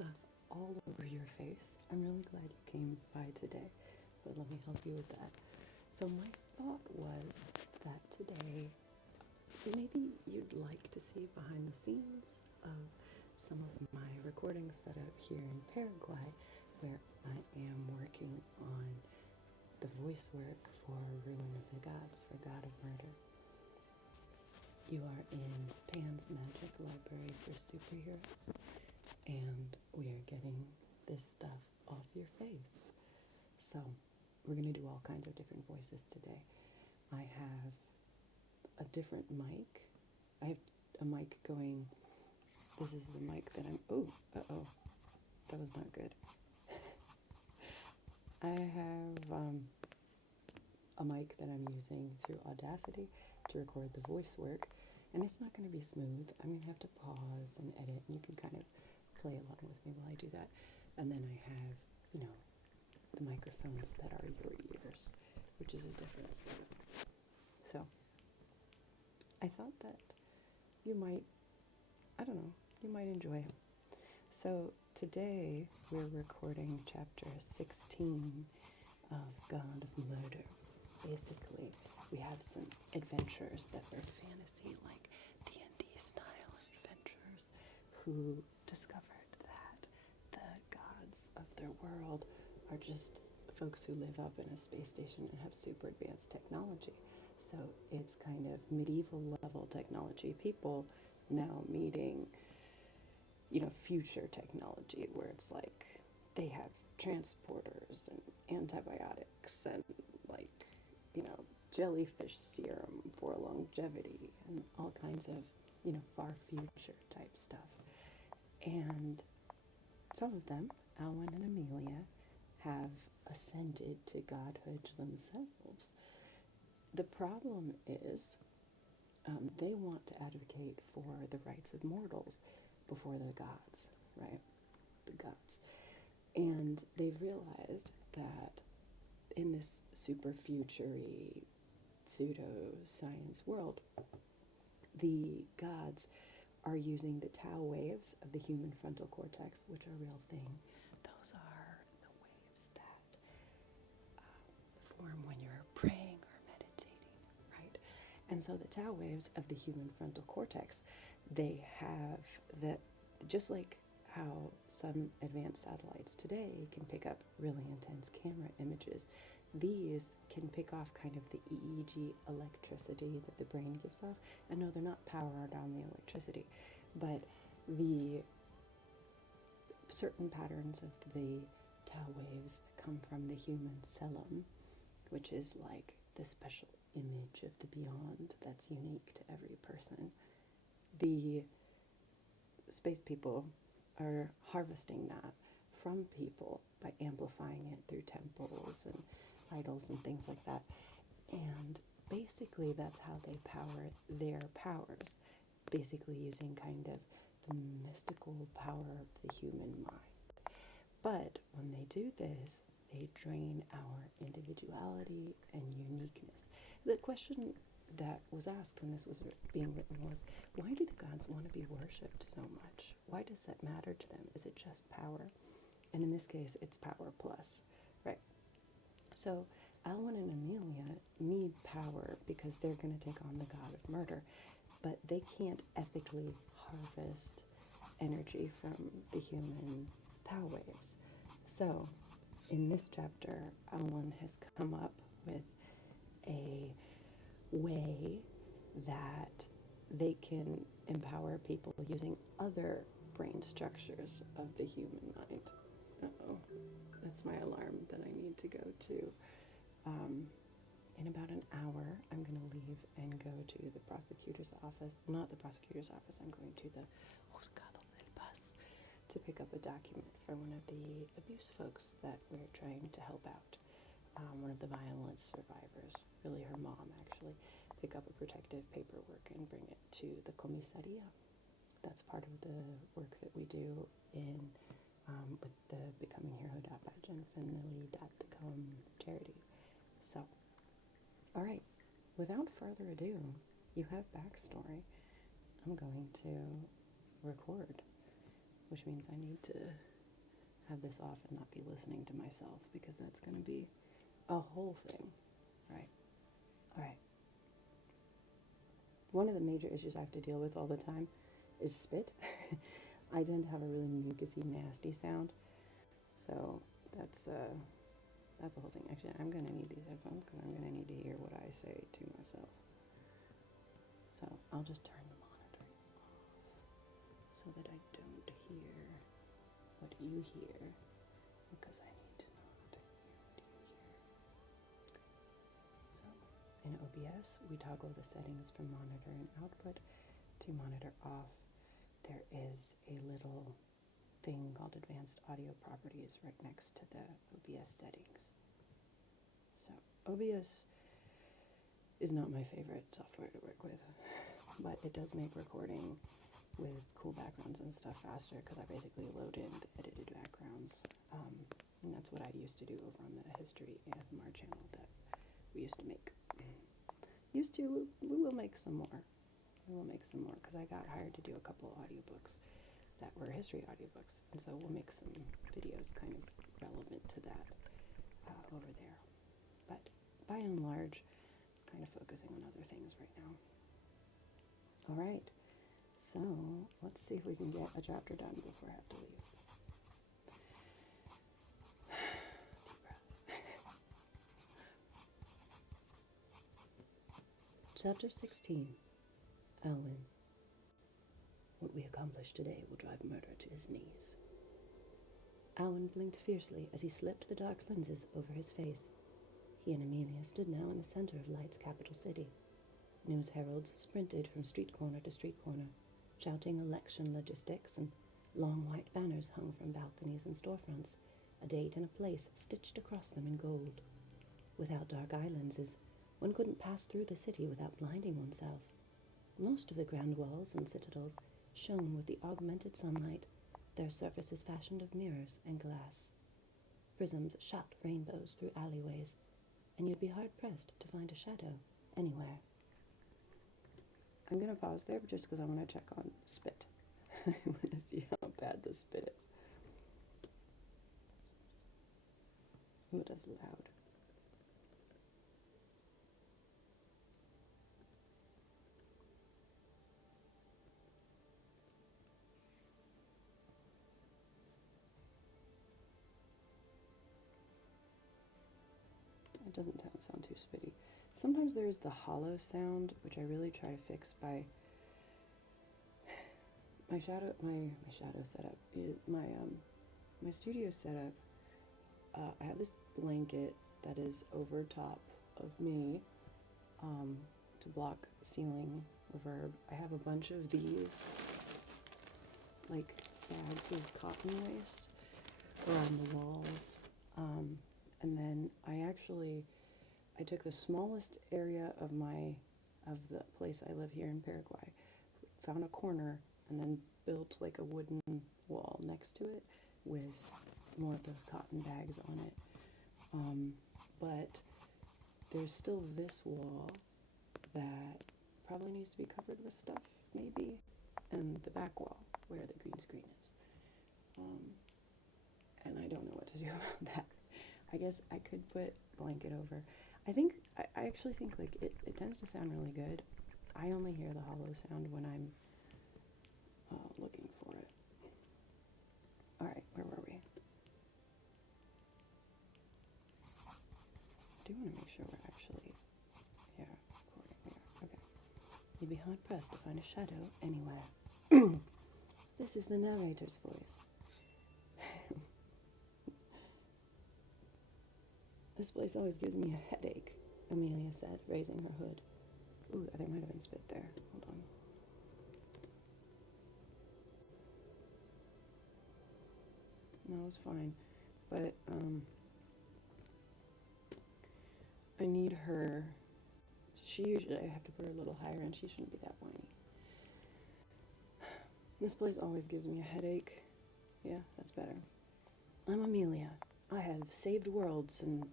stuff all over your face. I'm really glad you came by today, but let me help you with that. So my thought was that today, maybe you'd like to see behind the scenes of some of my recording setup here in Paraguay, where I am working on the voice work for Ruin of the Gods, for God of Murder. You are in Pan's Magic Library for Superheroes, and we are getting this stuff off your face. So, we're going to do all kinds of different voices today. I have a different mic. I have a mic going, this is the mic that I'm, that was not good. I have a mic that I'm using through Audacity to record the voice work, and it's not going to be smooth. I'm going to have to pause and edit, and you can kind of play along with me while I do that. And then I have, the microphones that are your ears, which is a different setup. So, I thought that you might enjoy them. So, today we're recording chapter 16 of God of Murder. Basically, we have some adventurers that are fantasy, like DnD-style adventurers, who discovered that the gods of their world are just folks who live up in a space station and have super advanced technology. So it's kind of medieval level technology. People now meeting, future technology where it's like they have transporters and antibiotics and jellyfish serum for longevity and all kinds of, far future type stuff. And some of them, Alwyn and Amelia, have ascended to godhood themselves. The problem is they want to advocate for the rights of mortals before the gods, right? The gods. And they've realized that in this super future-y pseudo-science world, the gods are using the tau waves of the human frontal cortex, which are a real thing. Those are the waves that form when you're praying or meditating, right? And so the tau waves of the human frontal cortex, they have that, just like how some advanced satellites today can pick up really intense camera images, these can pick off kind of the EEG electricity that the brain gives off. And no, they're not powered on the electricity, but the certain patterns of the tau waves that come from the human cellum, which is like the special image of the beyond that's unique to every person. The space people are harvesting that from people by amplifying it through temples and idols and things like that. And basically that's how they power their powers, basically using kind of the mystical power of the human mind. But when they do this, they drain our individuality and uniqueness. The question that was asked when this was being written was, why do the gods want to be worshipped so much? Why does that matter to them? Is it just power? And in this case, it's power plus, right? So Alwyn and Amelia need power because they're going to take on the god of murder, but they can't ethically harvest energy from the human tau waves. So in this chapter, Alwyn has come up with a way that they can empower people using other brain structures of the human mind. That's my alarm that I need to go to. In about an hour, I'm going to leave and go to the prosecutor's office. Not the prosecutor's office, I'm going to the Juzgado del Paz to pick up a document for one of the abuse folks that we're trying to help out. One of the violence survivors, really her mom actually, pick up a protective paperwork and bring it to the comisaria. That's part of the work that we do in with the Becoming Hero.badge and Finally.com charity. So, all right, without further ado, you have backstory. I'm going to record. which means I need to have this off and not be listening to myself, because that's going to be a whole thing, right? All right. One of the major issues I have to deal with all the time is spit. I tend to have a really mucusy, nasty sound, so that's a whole thing. Actually, I'm going to need these headphones because I'm going to need to hear what I say to myself. So I'll just turn the monitoring off so that I don't hear what you hear, because I need to not hear what you hear. So in OBS, we toggle the settings from monitor and output to monitor off. There is a little thing called advanced audio properties right next to the OBS settings. So OBS is not my favorite software to work with, but it does make recording with cool backgrounds and stuff faster, because I basically load in the edited backgrounds, and that's what I used to do over on the History ASMR channel that we used to make. We will make some more. We will make some more, because I got hired to do a couple audiobooks that were history audiobooks, and so we'll make some videos kind of relevant to that over there. But by and large, kind of focusing on other things right now. All right, so let's see if we can get a chapter done before I have to leave. Deep breath. Chapter 16. Alwyn. What we accomplish today will drive murder to his knees. Alwyn blinked fiercely as he slipped the dark lenses over his face. He and Amelia stood now in the center of Light's capital city. News heralds sprinted from street corner to street corner, shouting election logistics, and long white banners hung from balconies and storefronts, a date and a place stitched across them in gold. Without dark eye lenses, one couldn't pass through the city without blinding oneself. Most of the grand walls and citadels shone with the augmented sunlight, their surfaces fashioned of mirrors and glass. Prisms shot rainbows through alleyways, and you'd be hard-pressed to find a shadow anywhere. I'm going to pause there just because I want to check on spit. I want to see how bad the spit is. Ooh, that's loud. It doesn't sound too spitty. Sometimes there's the hollow sound, which I really try to fix by my shadow setup is my studio setup. I have this blanket that is over top of me to block ceiling reverb. I have a bunch of these like bags of cotton waste around the walls, and then I took the smallest area of the place I live here in Paraguay, found a corner, and then built like a wooden wall next to it with more of those cotton bags on it. But there's still this wall that probably needs to be covered with stuff, maybe, and the back wall where the green screen is. And I don't know what to do about that. I guess I could put a blanket over. I actually think like it tends to sound really good. I only hear the hollow sound when I'm looking for it. All right, where were we? I do want to make sure we're actually recording. We are. Okay. You'd be hard pressed to find a shadow anywhere. This is the narrator's voice. This place always gives me a headache, Amelia said, raising her hood. Ooh, there might have been spit there. Hold on. No, it was fine. But, I need her. I have to put her a little higher, and she shouldn't be that whiny. This place always gives me a headache. Yeah, that's better. I'm Amelia. I have saved worlds and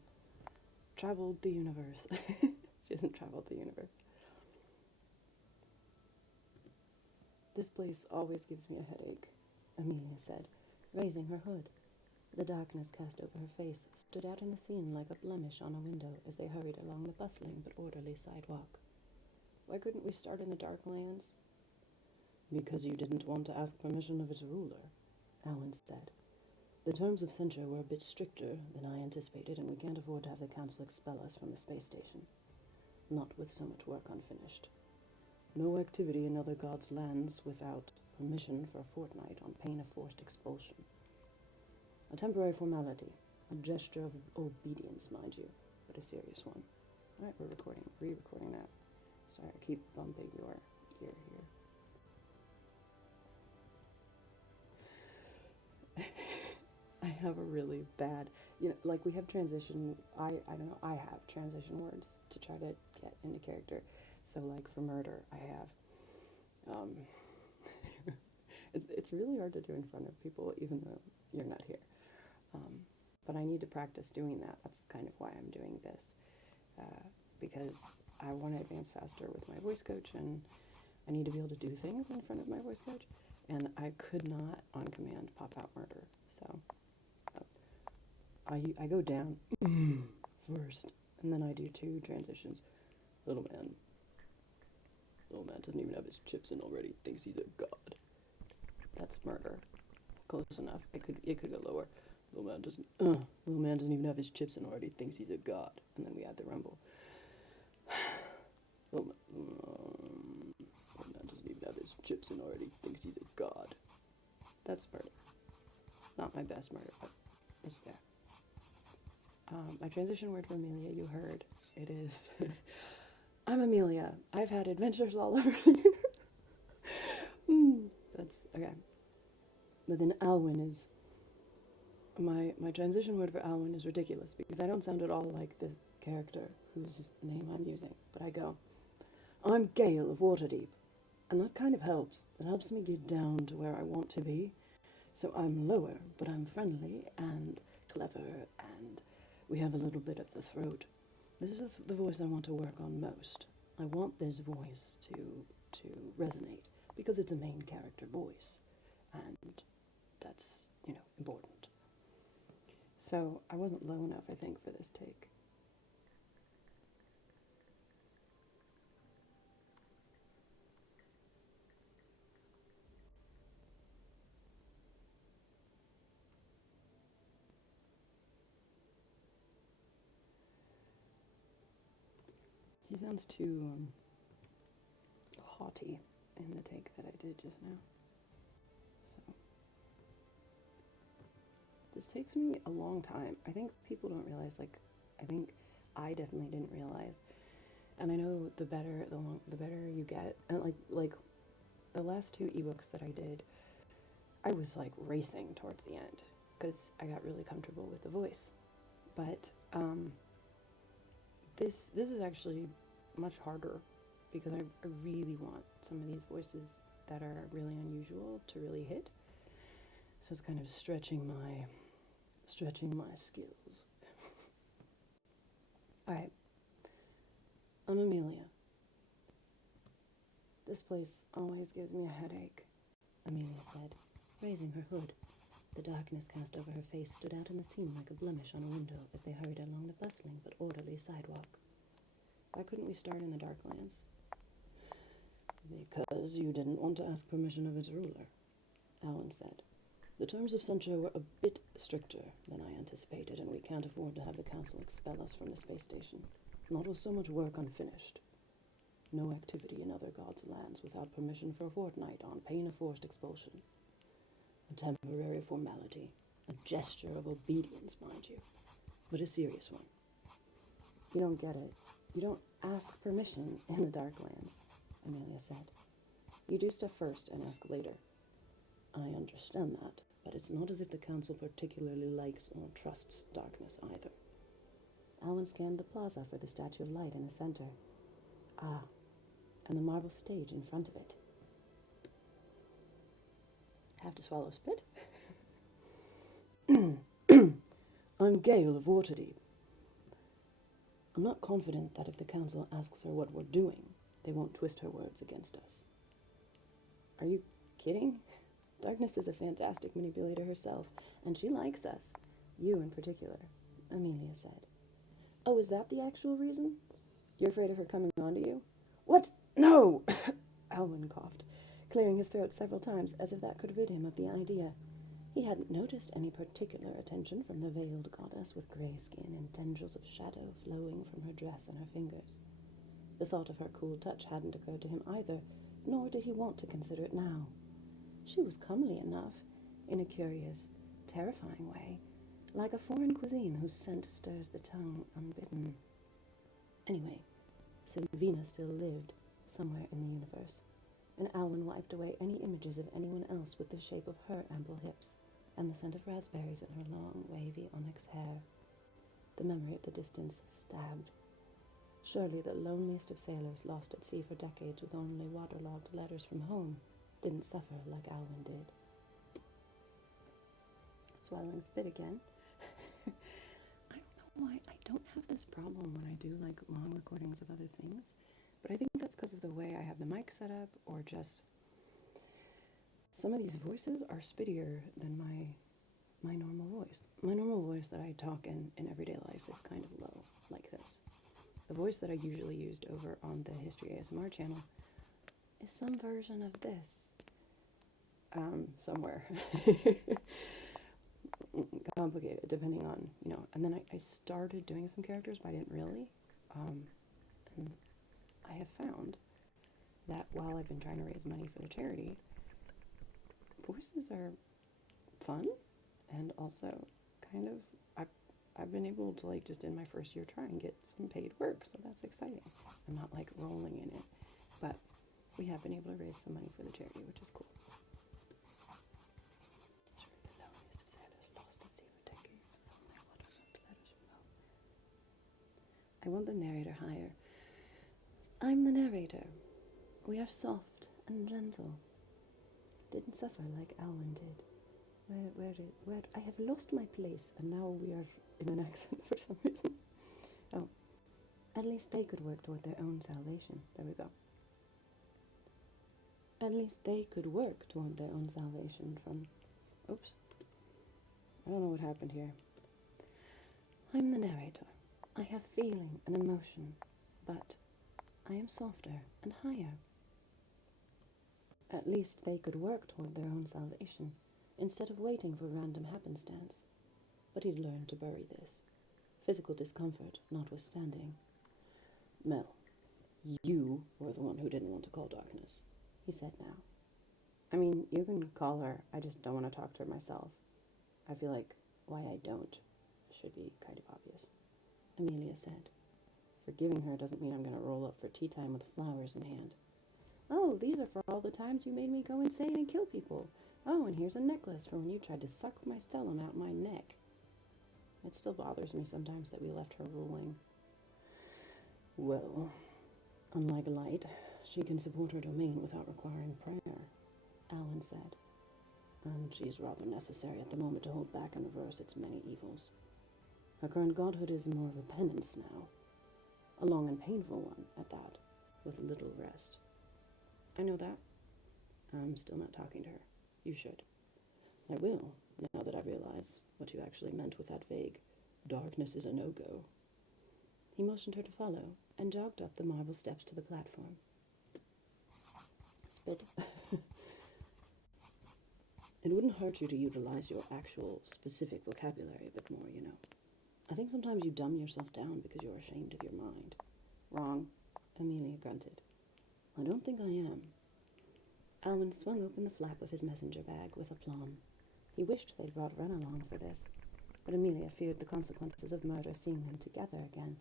traveled the universe. She hasn't traveled the universe. This place always gives me a headache. Amelia said, raising her hood. The darkness cast over her face stood out in the scene like a blemish on a window as they hurried along the bustling but orderly sidewalk. Why couldn't we start in the dark lands? Because you didn't want to ask permission of its ruler, Alwyn said. The terms of censure were a bit stricter than I anticipated, and we can't afford to have the council expel us from the space station. Not with so much work unfinished. No activity in other gods' lands without permission for a fortnight on pain of forced expulsion. A temporary formality, a gesture of obedience, mind you, but a serious one. All right, we're re-recording that. Sorry, I keep bumping your ear here. I have a really bad, like we have transition, I don't know, I have transition words to try to get into character. So like for murder, I have, it's really hard to do in front of people, even though you're not here. But I need to practice doing that. That's kind of why I'm doing this, because I want to advance faster with my voice coach, and I need to be able to do things in front of my voice coach, and I could not, on command, pop out murder. So I go down first, and then I do 2 transitions. Little man doesn't even have his chips in already, thinks he's a god. That's murder. Close enough. It could go lower. Little man doesn't even have his chips in already, thinks he's a god. And then we add the rumble. Little man doesn't even have his chips in already, thinks he's a god. That's murder. Not my best murder, but it's there. My transition word for Amelia, you heard. It is, I'm Amelia. I've had adventures all over the universe. That's, okay. But then Alwyn is, my transition word for Alwyn is ridiculous, because I don't sound at all like the character whose name I'm using. But I go, I'm Gale of Waterdeep. And that kind of helps. It helps me get down to where I want to be. So I'm lower, but I'm friendly and clever, and we have a little bit of the throat. This is the voice I want to work on most. I want this voice to resonate, because it's a main character voice, and that's, important. So I wasn't low enough, I think, for this take. He sounds too haughty in the take that I did just now. So this takes me a long time. I think people don't realize, I think I definitely didn't realize. And I know the better you get, and like the last 2 ebooks that I did, I was like racing towards the end because I got really comfortable with the voice. But this is actually much harder, because I really want some of these voices that are really unusual to really hit. So it's kind of stretching my skills. Alright. I'm Amelia. This place always gives me a headache, Amelia said, raising her hood. The darkness cast over her face stood out in the scene like a blemish on a window as they hurried along the bustling but orderly sidewalk. Why couldn't we start in the Darklands? Because you didn't want to ask permission of its ruler, Alwyn said. The terms of censure were a bit stricter than I anticipated, and we can't afford to have the council expel us from the space station. Not with so much work unfinished. No activity in other gods' lands without permission for a fortnight on pain of forced expulsion. A temporary formality, a gesture of obedience, mind you, but a serious one. You don't get it. You don't ask permission in the Darklands, Amelia said. You do stuff first and ask later. I understand that, but it's not as if the council particularly likes or trusts darkness either. Alwyn scanned the plaza for the Statue of Light in the center. Ah, and the marble stage in front of it. Have to swallow spit? I'm Gale of Waterdeep. I'm not confident that if the council asks her what we're doing, they won't twist her words against us. Are you kidding? Darkness is a fantastic manipulator herself, and she likes us. You in particular, Amelia said. Oh, is that the actual reason? You're afraid of her coming on to you? What? No! Alwyn coughed, clearing his throat several times as if that could rid him of the idea. He hadn't noticed any particular attention from the veiled goddess with grey skin and tendrils of shadow flowing from her dress and her fingers. The thought of her cool touch hadn't occurred to him either, nor did he want to consider it now. She was comely enough, in a curious, terrifying way, like a foreign cuisine whose scent stirs the tongue unbidden. Anyway, Sylvina still lived, somewhere in the universe, and Alwyn wiped away any images of anyone else with the shape of her ample hips, and the scent of raspberries in her long, wavy onyx hair. The memory of the distance stabbed. Surely the loneliest of sailors lost at sea for decades with only waterlogged letters from home didn't suffer like Alwyn did. Swallowing spit again. I don't know why I don't have this problem when I do like long recordings of other things, but I think that's because of the way I have the mic set up, or just some of these voices are spittier than my normal voice. My normal voice that I talk in everyday life is kind of low, like this. The voice that I usually used over on the History ASMR channel is some version of this. Somewhere. Complicated, depending on, and then I started doing some characters, but I didn't really. And I have found that while I've been trying to raise money for the charity, voices are fun, and also kind of, I've been able to, like, just in my first year try and get some paid work, so that's exciting. I'm not, like, rolling in it, but we have been able to raise some money for the charity, which is cool. I want the narrator higher. I'm the narrator. We are soft and gentle. Didn't suffer like Alwyn did. Where I have lost my place, and now we are in an accent for some reason. Oh, at least they could work toward their own salvation. There we go. At least they could work toward their own salvation from... Oops. I don't know what happened here. I'm the narrator. I have feeling and emotion, but I am softer and higher. At least they could work toward their own salvation, instead of waiting for random happenstance. But he'd learned to bury this, physical discomfort notwithstanding. Mel, you were the one who didn't want to call darkness, he said now. I mean, you can call her, I just don't want to talk to her myself. I feel like why I don't should be kind of obvious, Amelia said. Forgiving her doesn't mean I'm going to roll up for tea time with flowers in hand. Oh, these are for all the times you made me go insane and kill people. Oh, and here's a necklace for when you tried to suck my stellum out my neck. It still bothers me sometimes that we left her ruling. Well, unlike Light, she can support her domain without requiring prayer, Alwyn said. And she's rather necessary at the moment to hold back and reverse its many evils. Her current godhood is more of a penance now. A long and painful one, at that, with little rest. I know that. I'm still not talking to her. You should. I will, now that I realize what you actually meant with that vague, darkness is a no-go. He motioned her to follow, and jogged up the marble steps to the platform. Spit. It wouldn't hurt you to utilize your actual, specific vocabulary a bit more, you know. I think sometimes you dumb yourself down because you're ashamed of your mind. Wrong, Amelia grunted. I don't think I am. Alwyn swung open the flap of his messenger bag with aplomb. He wished they'd brought Ren along for this, but Amelia feared the consequences of murder seeing them together again.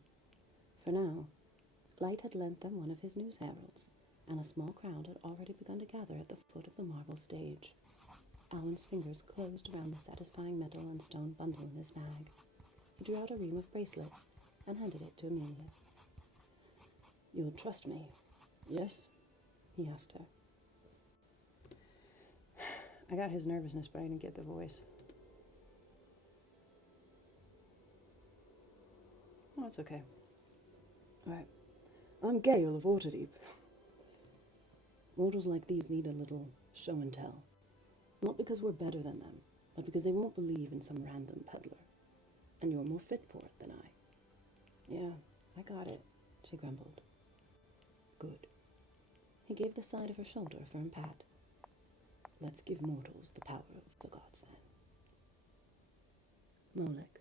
For now, Light had lent them one of his news heralds, and a small crowd had already begun to gather at the foot of the marble stage. Alwyn's fingers closed around the satisfying metal and stone bundle in his bag. He drew out a ream of bracelets and handed it to Amelia. You'll trust me, yes? He asked her. I got his nervousness, but I didn't get the voice. Oh, it's okay. Alright. I'm Gale of Waterdeep. Mortals like these need a little show and tell. Not because we're better than them, but because they won't believe in some random peddler. And you're more fit for it than I. Yeah, I got it, she grumbled. Good. He gave the side of her shoulder a firm pat. Let's give mortals the power of the gods, then. Molech.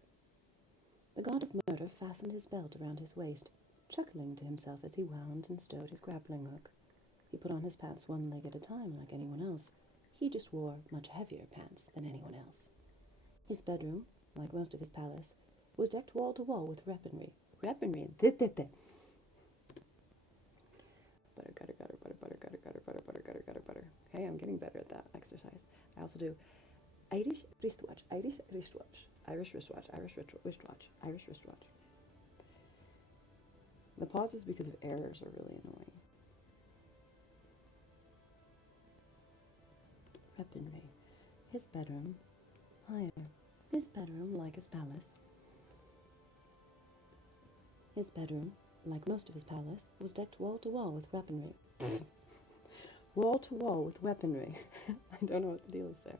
The god of murder fastened his belt around his waist, chuckling to himself as he wound and stowed his grappling hook. He put on his pants one leg at a time like anyone else. He just wore much heavier pants than anyone else. His bedroom, like most of his palace, was decked wall to wall with weaponry. Weaponry. Butter, gutter, gutter, butter, butter, gutter, gutter, butter, butter, gutter, gutter, butter. Hey, I'm getting better at that exercise. I also do Irish wristwatch, Irish wristwatch, Irish wristwatch, Irish wristwatch, Irish wristwatch. The pauses because of errors are really annoying. Weaponry. His bedroom, higher. His bedroom, like his palace. His bedroom, like most of his palace, was decked wall to wall with weaponry. Wall to wall with weaponry. I don't know what the deal is there.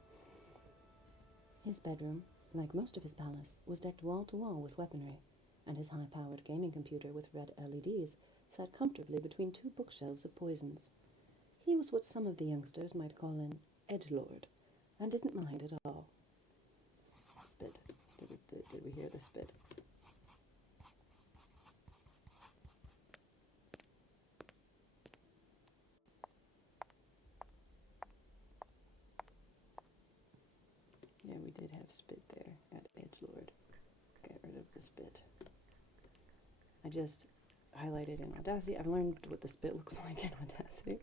His bedroom, like most of his palace, was decked wall to wall with weaponry, and his high-powered gaming computer with red LEDs sat comfortably between two bookshelves of poisons. He was what some of the youngsters might call an edgelord, and didn't mind at all. Spit. Did we hear the spit? Yeah, we did have spit there at edgelord. Get rid of the spit. I just highlighted in Audacity. I've learned what the spit looks like in Audacity.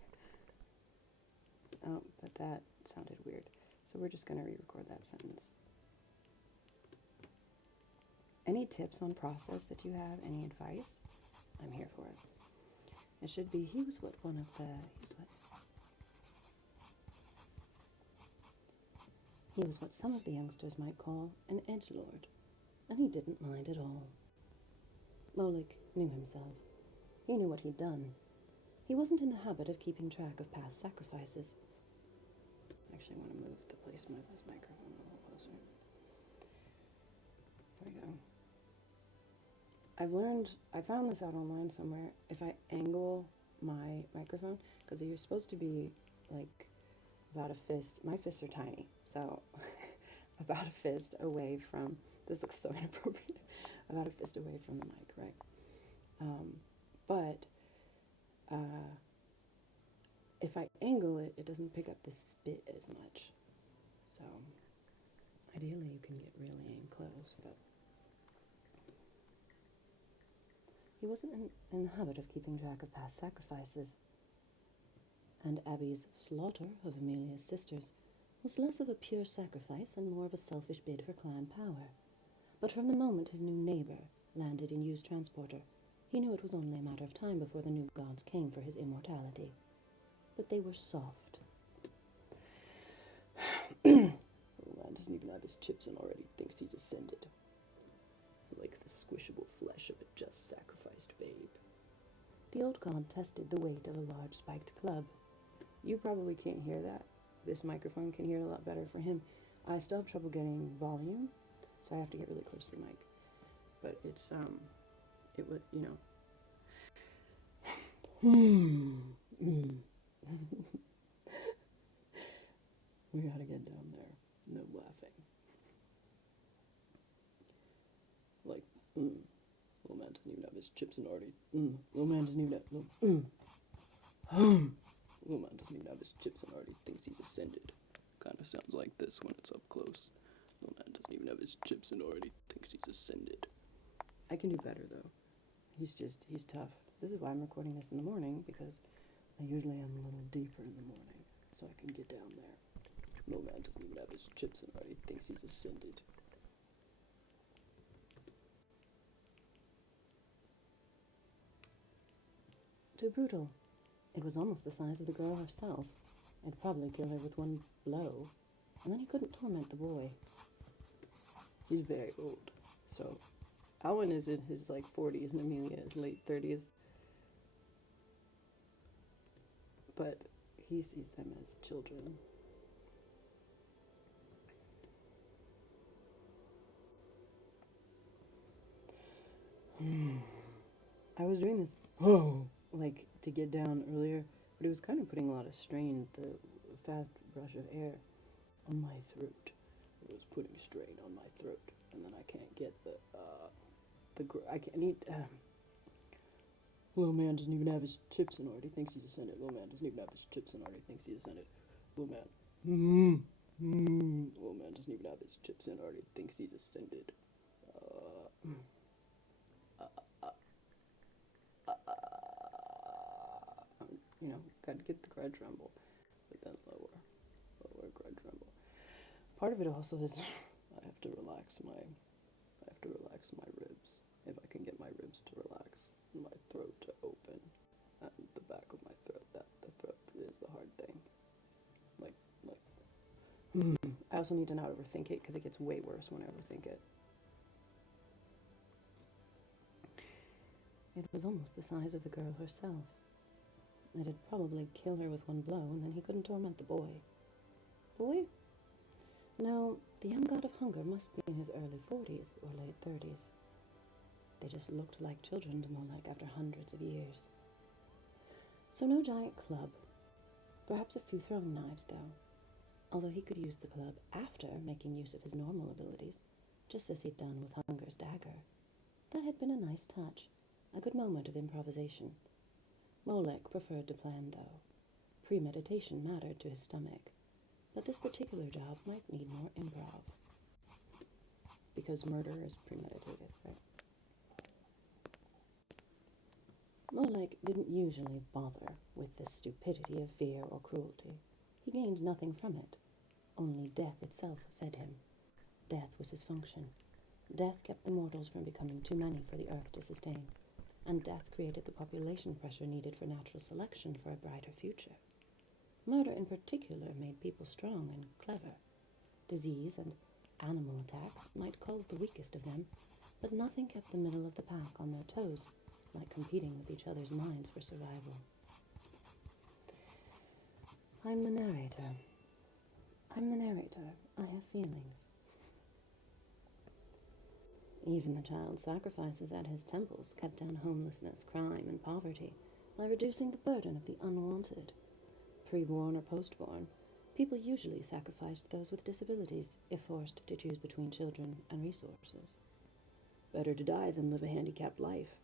Oh, but that sounded weird. So we're just going to re-record that sentence. Any tips on process that you have? Any advice? I'm here for it. It should be, he was what some of the youngsters might call an edgelord, and he didn't mind at all. Molech knew himself. He knew what he'd done. He wasn't in the habit of keeping track of past sacrifices. Actually, I want to move the placement of this microphone a little closer. There we go. I found this out online somewhere. If I angle my microphone, because you're supposed to be like about a fist, my fists are tiny, so about a fist away from, this looks so inappropriate, about a fist away from the mic, right? But if I angle it, it doesn't pick up the spit as much. So ideally you can get really close, but he wasn't in the habit of keeping track of past sacrifices, and Abby's slaughter of Amelia's sisters was less of a pure sacrifice and more of a selfish bid for clan power. But from the moment his new neighbor landed in Yu's transporter, he knew it was only a matter of time before the new gods came for his immortality. But they were soft. Man doesn't even have his chips and already thinks he's ascended. Like the squishable flesh of a just sacrificed babe. The old god tested the weight of a large spiked club. You probably can't hear that. This microphone can hear it a lot better for him. I still have trouble getting volume, so I have to get really close to the mic. But it's, it would, you know. We gotta get down there. No laughing. Like, little man doesn't even have his chips and already, little man doesn't even have, little man doesn't even have his chips and already thinks he's ascended. Kind of sounds like this when it's up close. Little man doesn't even have his chips and already thinks he's ascended. I can do better though. He's tough. This is why I'm recording this in the morning, because I usually am a little deeper in the morning, so I can get down there. Little man doesn't even have his chips and already thinks he's ascended. Too brutal. It was almost the size of the girl herself. I'd probably kill her with one blow, and then he couldn't torment the boy. He's very old, so Alwyn is in his 40s and Amelia is late 30s. But he sees them as children. I was doing this, oh, like to get down earlier, but it was kind of putting a lot of strain, the fast rush of air on my throat. It was putting strain on my throat, and then I can't get I can't eat, little man doesn't even have his chips in order. He thinks he's ascended. Little man doesn't even have his chips in order. He thinks he's ascended. Little man. Little man doesn't even have his chips in order. He thinks he's ascended. You know, gotta get the grudge rumble. But that's lower grudge rumble. Part of it also is I have to relax my ribs. If I can get my ribs to relax, my throat to open, and the back of my throat, the throat is the hard thing. I also need to not overthink it because it gets way worse when I overthink it. It was almost the size of the girl herself. It'd probably kill her with one blow, and then he couldn't torment the boy. Boy? No, the young god of hunger must be in his early 40s or late 30s. They just looked like children to Molech after hundreds of years. So no giant club. Perhaps a few throwing knives, though. Although he could use the club after making use of his normal abilities, just as he'd done with Hunger's dagger. That had been a nice touch, a good moment of improvisation. Molech preferred to plan, though. Premeditation mattered to his stomach, but this particular job might need more improv. Because murder is premeditated, right? Molech didn't usually bother with the stupidity of fear or cruelty. He gained nothing from it. Only death itself fed him. Death was his function. Death kept the mortals from becoming too many for the earth to sustain, and death created the population pressure needed for natural selection for a brighter future. Murder in particular made people strong and clever. Disease and animal attacks might cull the weakest of them, but nothing kept the middle of the pack on their toes, like competing with each other's minds for survival. I'm the narrator. I have feelings. Even the child sacrifices at his temples kept down homelessness, crime, and poverty by reducing the burden of the unwanted. Preborn or postborn, people usually sacrificed those with disabilities if forced to choose between children and resources. Better to die than live a handicapped life,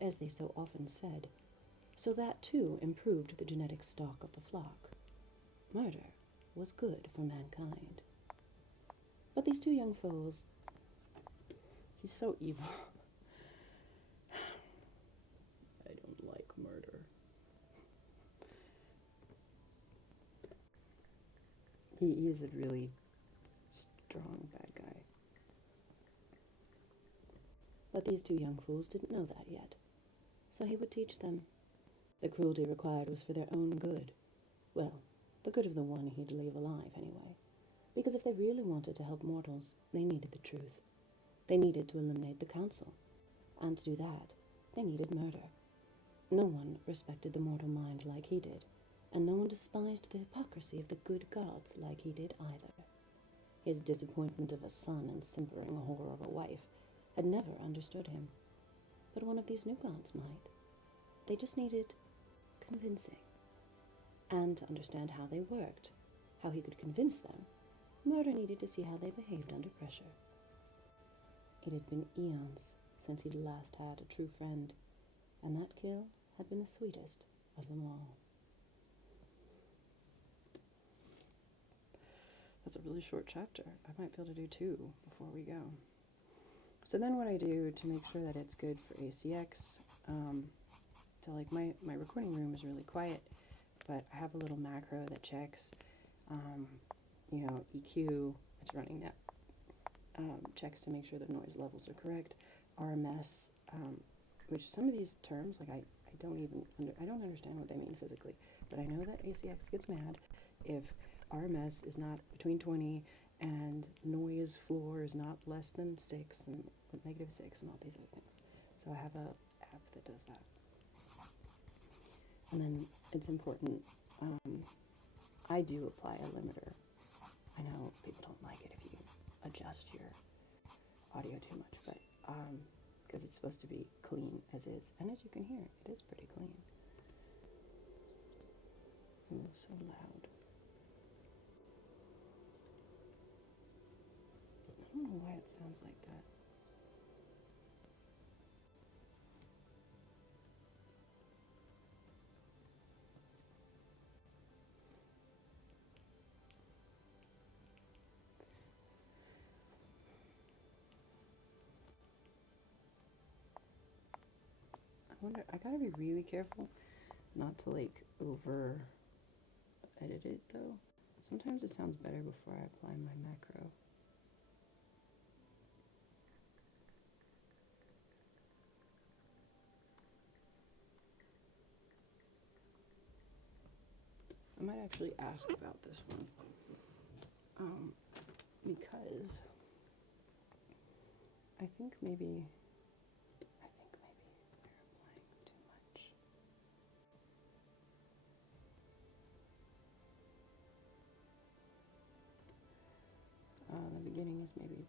as they so often said. So that, too, improved the genetic stock of the flock. Murder was good for mankind. But these two young fools, he's so evil. I don't like murder. He is a really strong bad guy. But these two young fools didn't know that yet. So he would teach them. The cruelty required was for their own good. Well, the good of the one he'd leave alive, anyway. Because if they really wanted to help mortals, they needed the truth. They needed to eliminate the council. And to do that, they needed murder. No one respected the mortal mind like he did, and no one despised the hypocrisy of the good gods like he did either. His disappointment of a son and simpering whore of a wife had never understood him. But one of these new gods might. They just needed convincing. And to understand how they worked, how he could convince them, murder needed to see how they behaved under pressure. It had been eons since he'd last had a true friend, and that kill had been the sweetest of them all. That's a really short chapter. I might be able to do 2 before we go. So then what I do to make sure that it's good for ACX, so like my recording room is really quiet, but I have a little macro that checks, EQ, it's running now, checks to make sure the noise levels are correct, RMS, which some of these terms, like I don't understand what they mean physically, but I know that ACX gets mad if RMS is not between 20 and noise floor is not less than 6 and -6 and all these other things. So I have a app that does that. And then it's important, I do apply a limiter. I know people don't like it if you adjust your audio too much, but because it's supposed to be clean as is. And as you can hear, it is pretty clean. Ooh, so loud. I don't know why it sounds like that. I wonder, I gotta be really careful not to like over edit it though. Sometimes it sounds better before I apply my macro. I might actually ask about this one, because I think maybe we're applying too much. The beginning is maybe,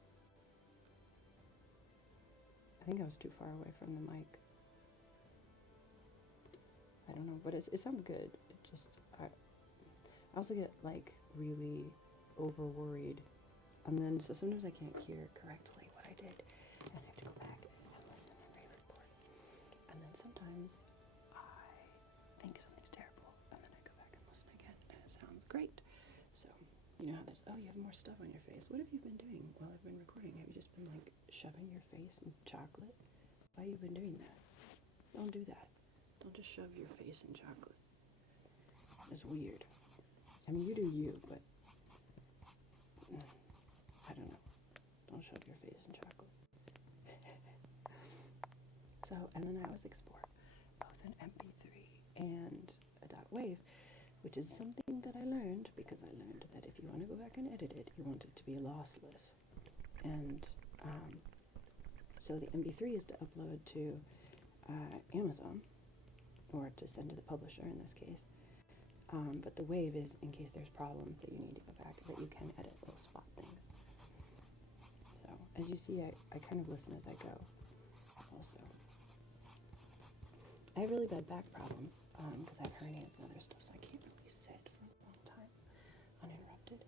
I think I was too far away from the mic. I don't know, but it sounds good. It just, I also get like really over worried, and then so sometimes I can't hear correctly what I did, and I have to go back and listen and re-record. And then sometimes I think something's terrible, and then I go back and listen again, and it sounds great. So you know how there's, oh, you have more stuff on your face. What have you been doing while I've been recording? Have you just been like shoving your face in chocolate? Why have you been doing that? Don't do that. Don't just shove your face in chocolate. It's weird. I mean, you do you, but I don't know. Don't shove your face in chocolate. So, and then I always export both an MP3 and a .wav, which is something that I learned because I learned that if you want to go back and edit it, you want it to be lossless. And so the MP3 is to upload to Amazon, or to send to the publisher in this case. But the WAV is in case there's problems that you need to go back, that you can edit little spot things. So, as you see, I kind of listen as I go. Also, I have really bad back problems because I have hernias and other stuff, so I can't really sit for a long time uninterrupted.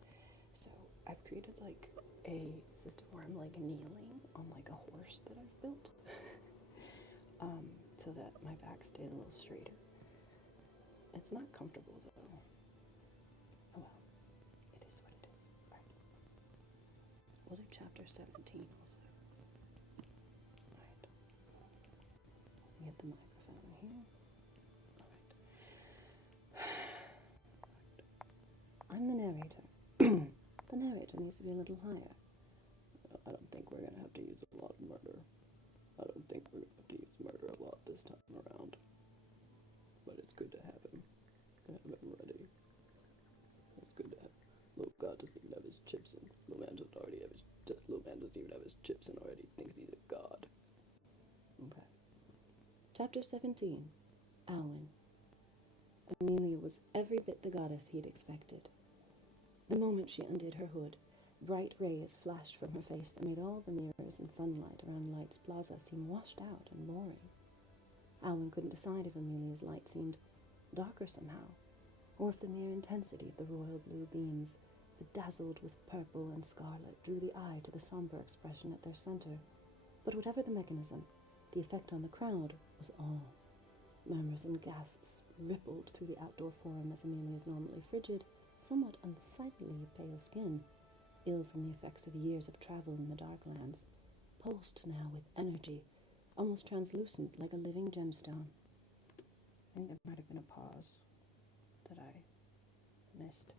So I've created like a system where I'm like kneeling on like a horse that I've built, so that my back stays a little straighter. It's not comfortable though. Oh well, it is what it is. Right. We'll do chapter 17 also. Right. Get the microphone here. Alright. I'm the narrator. The narrator needs to be a little higher. I don't think we're gonna have to use a lot of murder. I don't think we're gonna have to use murder a lot this time around. But it's good to have him. Have him ready. It's good to have. Little God doesn't even have his chips in. Little man doesn't even have his chips in already. Thinks he's a god. Okay. Chapter 17. Alwyn. Amelia was every bit the goddess he'd expected. The moment she undid her hood, bright rays flashed from her face that made all the mirrors and sunlight around Light's Plaza seem washed out and boring. Alwyn couldn't decide if Amelia's light seemed darker somehow, or if the mere intensity of the royal blue beams, bedazzled with purple and scarlet, drew the eye to the somber expression at their center. But whatever the mechanism, the effect on the crowd was awe. Murmurs and gasps rippled through the outdoor forum as Amelia's normally frigid, somewhat unsightly pale skin, ill from the effects of years of travel in the Darklands, pulsed now with energy, almost translucent like a living gemstone. I think there might have been a pause that I missed.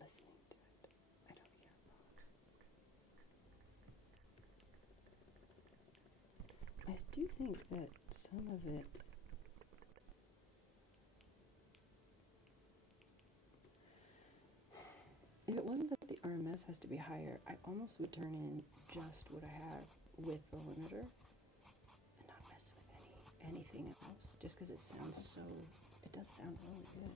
Listening to it. I don't hear a pause. I do think that some of it if it wasn't that the RMS stress has to be higher, I almost would turn in just what I have with the limiter and not mess with anything else, just because it does sound really good.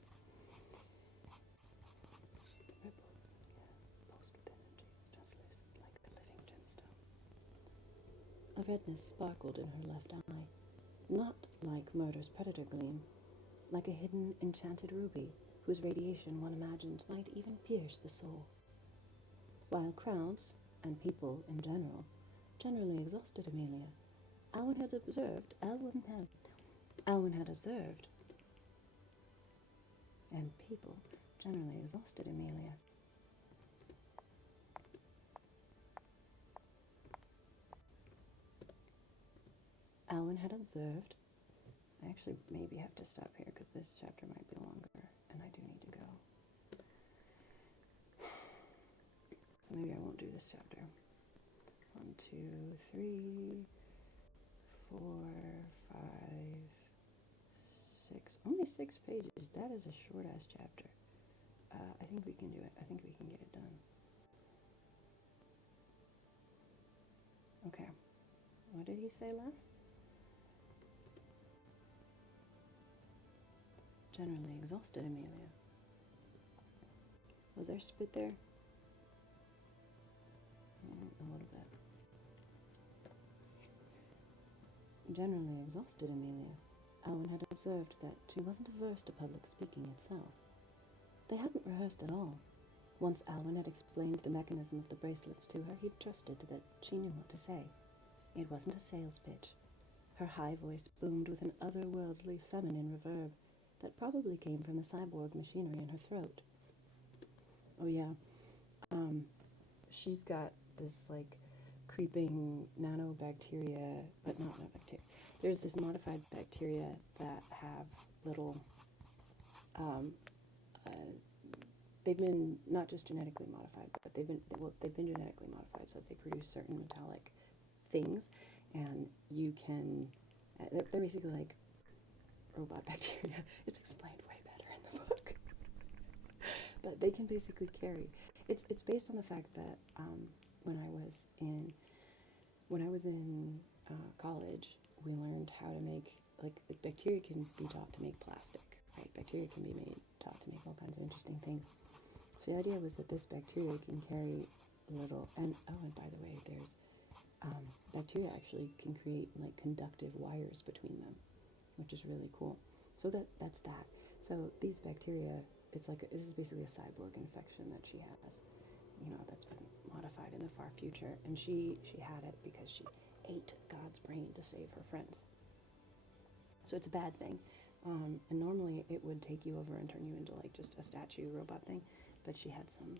Ripples, yes, pulsed with energy, translucent like a living gemstone. A redness sparkled in her left eye, not like murder's predator gleam, like a hidden, enchanted ruby whose radiation one imagined might even pierce the soul. While crowds, and people in generally exhausted Amelia, Alwyn had observed, and people generally exhausted Amelia. Alwyn had observed. I actually maybe have to stop here because this chapter might be longer, and I do need to go. So maybe I won't do this chapter. 1, 2, 3, 4, 5, 6. Only 6 pages. That is a short-ass chapter. I think we can do it. I think we can get it done. Okay. What did he say last? Generally exhausted Amelia. Was there spit there? A little bit. Generally exhausted Amelia, Alwyn had observed that she wasn't averse to public speaking itself. They hadn't rehearsed at all. Once Alwyn had explained the mechanism of the bracelets to her, he'd trusted that she knew what to say. It wasn't a sales pitch. Her high voice boomed with an otherworldly feminine reverb that probably came from the cyborg machinery in her throat. Oh yeah, she's got this like creeping nanobacteria, but not nanobacteria. There's this modified bacteria that have little, they've been not just genetically modified, but they've been genetically modified, so they produce certain metallic things, and you can, they're basically like robot bacteria. It's explained way better in the book. But they can basically carry. It's based on the fact that when I was in college, we learned how to make, like bacteria can be taught to make plastic, right? Bacteria can be taught to make all kinds of interesting things. So the idea was that this bacteria can carry little, and by the way, there's bacteria actually can create like conductive wires between them, which is really cool. So that's that. So these bacteria, this is basically a cyborg infection that she has, that's been modified in the far future. And she had it because she ate God's brain to save her friends. So it's a bad thing. And normally it would take you over and turn you into like just a statue robot thing. But she had some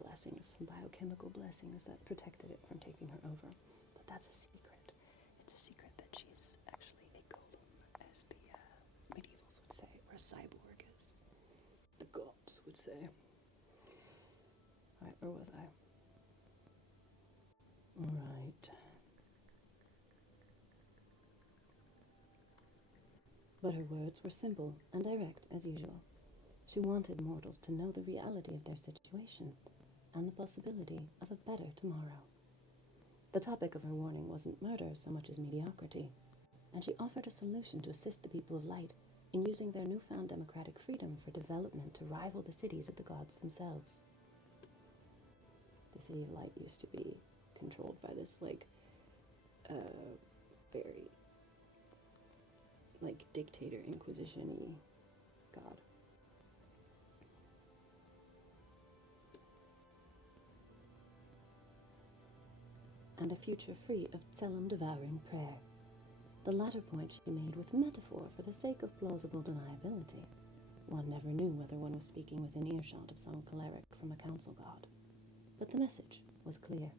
blessings, some biochemical blessings that protected it from taking her over. But that's a secret. It's a secret that she's actually a golem, as the medievals would say, or a cyborg, as the gods would say. Alright, where was I? Alright. But her words were simple and direct as usual. She wanted mortals to know the reality of their situation and the possibility of a better tomorrow. The topic of her warning wasn't murder so much as mediocrity, and she offered a solution to assist the people of light in using their newfound democratic freedom for development to rival the cities of the gods themselves. The City of Light used to be controlled by this, very, dictator, inquisition-y god. And a future free of Tselem-devouring prayer. The latter point she made with metaphor for the sake of plausible deniability. One never knew whether one was speaking within earshot of some cleric from a council god. But the message was clear.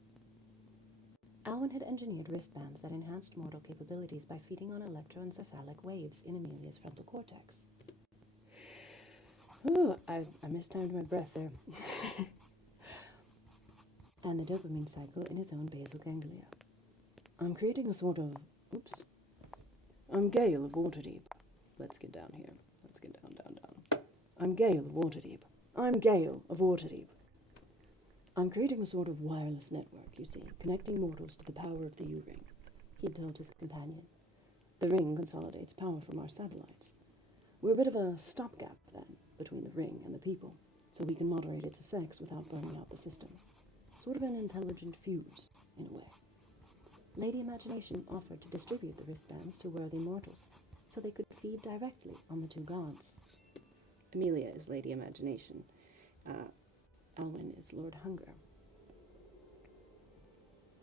Alwyn had engineered wristbands that enhanced mortal capabilities by feeding on electroencephalic waves in Amelia's frontal cortex. Ooh, I mistimed my breath there. And the dopamine cycle in his own basal ganglia. I'm creating a sort of... Oops. I'm Gale of Waterdeep. Let's get down here. Let's get down. I'm Gale of Waterdeep. I'm Gale of Waterdeep. I'm creating a sort of wireless network, you see, connecting mortals to the power of the U-ring, he told his companion. The ring consolidates power from our satellites. We're a bit of a stopgap, then, between the ring and the people, so we can moderate its effects without burning out the system. Sort of an intelligent fuse, in a way. Lady Imagination offered to distribute the wristbands to worthy mortals, so they could feed directly on the two gods. Amelia is Lady Imagination. Alwyn is Lord Hunger.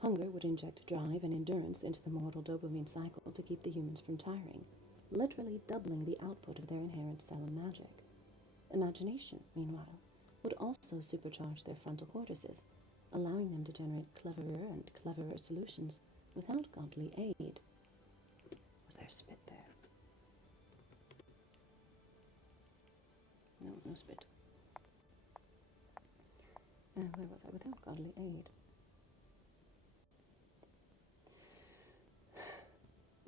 Hunger would inject drive and endurance into the mortal dopamine cycle to keep the humans from tiring, literally doubling the output of their inherent cell of magic. Imagination, meanwhile, would also supercharge their frontal cortices, allowing them to generate cleverer and cleverer solutions without godly aid. Was there spit there? No, no spit. Where was I? Without godly aid.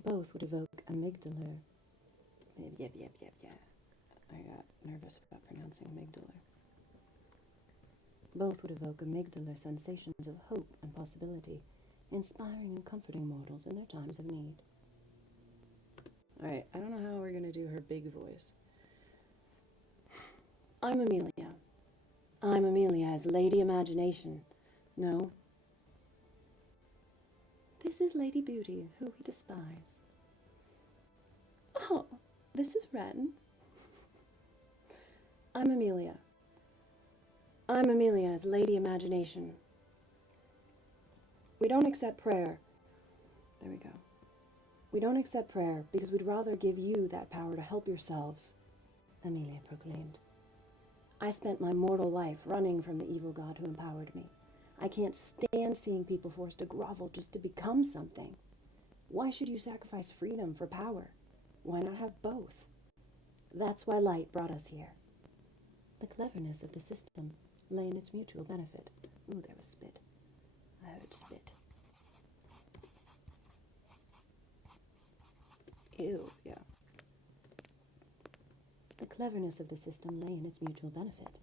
Both would evoke amygdala. Yeah. I got nervous about pronouncing amygdala. Both would evoke amygdala sensations of hope and possibility, inspiring and comforting mortals in their times of need. Alright, I don't know how we're going to do her big voice. I'm Amelia. I'm Amelia as Lady Imagination. No. This is Lady Beauty, who we despise. Oh, this is Ren. I'm Amelia. I'm Amelia as Lady Imagination. We don't accept prayer. There we go. We don't accept prayer because we'd rather give you that power to help yourselves, Amelia proclaimed. I spent my mortal life running from the evil god who empowered me. I can't stand seeing people forced to grovel just to become something. Why should you sacrifice freedom for power? Why not have both? That's why light brought us here. The cleverness of the system lay in its mutual benefit. Ooh, there was spit. I heard spit. Ew, yeah. The cleverness of the system lay in its mutual benefit.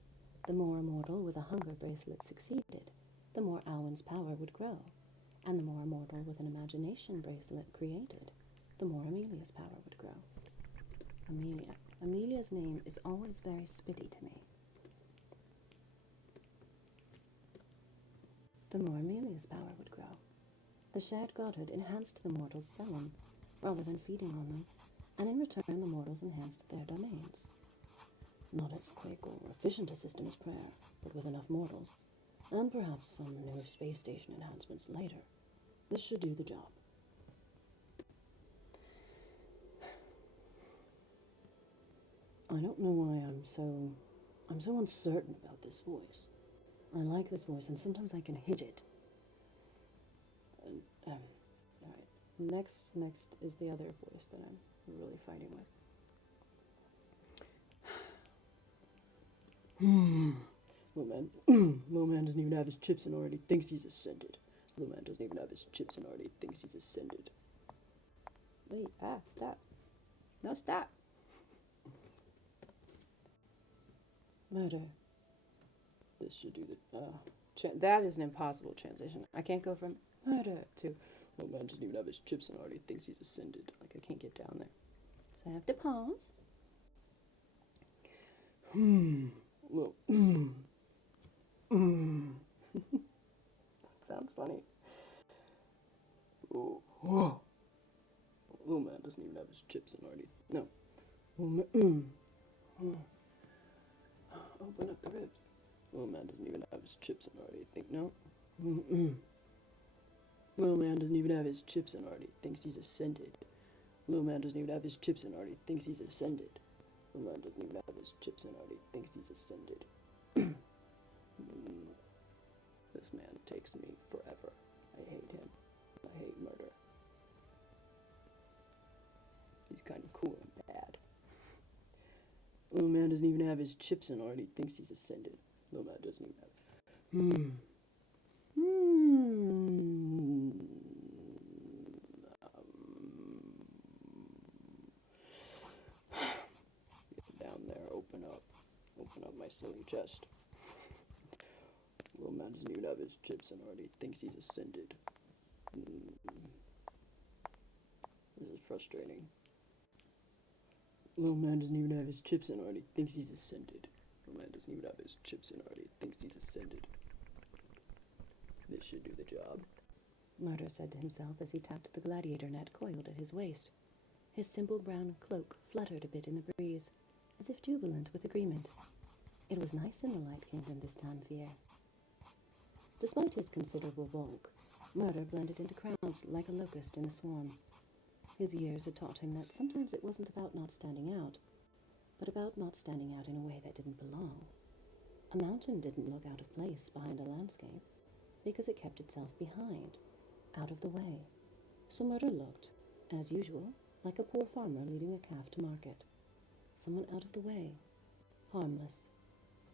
The more a mortal with a hunger bracelet succeeded, the more Alwyn's power would grow, and the more a mortal with an imagination bracelet created, the more Amelia's power would grow. Amelia. Amelia's name is always very spitty to me. The more Amelia's power would grow. The shared godhood enhanced the mortals' selim, rather than feeding on them, and in return the mortals enhanced their domains. Not as quick or efficient a system as prayer, but with enough mortals, and perhaps some new space station enhancements later. This should do the job. I don't know why I'm so uncertain about this voice. I like this voice, and sometimes I can hit it. Alright. Next is the other voice that I'm really fighting with. Little man doesn't even have his chips and already thinks he's ascended. Little man doesn't even have his chips and already thinks he's ascended. Wait, stop. No, stop. Murder. This should do the, that is an impossible transition. I can't go from murder to, Little man doesn't even have his chips and already thinks he's ascended. like, I can't get down there. So I have to pause. Well, That sounds funny. oh, whoa. Little man doesn't even have his chips and already. No. Open up the ribs. Little man doesn't even have his chips and already think. No. Little man doesn't even have his chips and already thinks he's ascended. Little man doesn't even have his chips and already thinks he's ascended. Little man doesn't even have his chips and already thinks he's ascended. This man takes me forever. I hate him. I hate murder. He's kind of cool and bad. Little man doesn't even have his chips and already thinks he's ascended. Little man doesn't even have. Get down there. Open up my silly chest. Little man doesn't even have his chips and already thinks he's ascended. This is frustrating. Little man doesn't even have his chips and already thinks he's ascended. Little man doesn't even have his chips and already thinks he's ascended. This should do the job. Murder said to himself as he tapped the gladiator net coiled at his waist. His simple brown cloak fluttered a bit in the breeze, as if jubilant with agreement. It was nice in the Light Kingdom this time of year. Despite his considerable bulk, Murder blended into crowds like a locust in a swarm. His years had taught him that sometimes it wasn't about not standing out, but about not standing out in a way that didn't belong. A mountain didn't look out of place behind a landscape, because it kept itself behind, out of the way. So Murder looked, as usual, like a poor farmer leading a calf to market. Someone out of the way, harmless.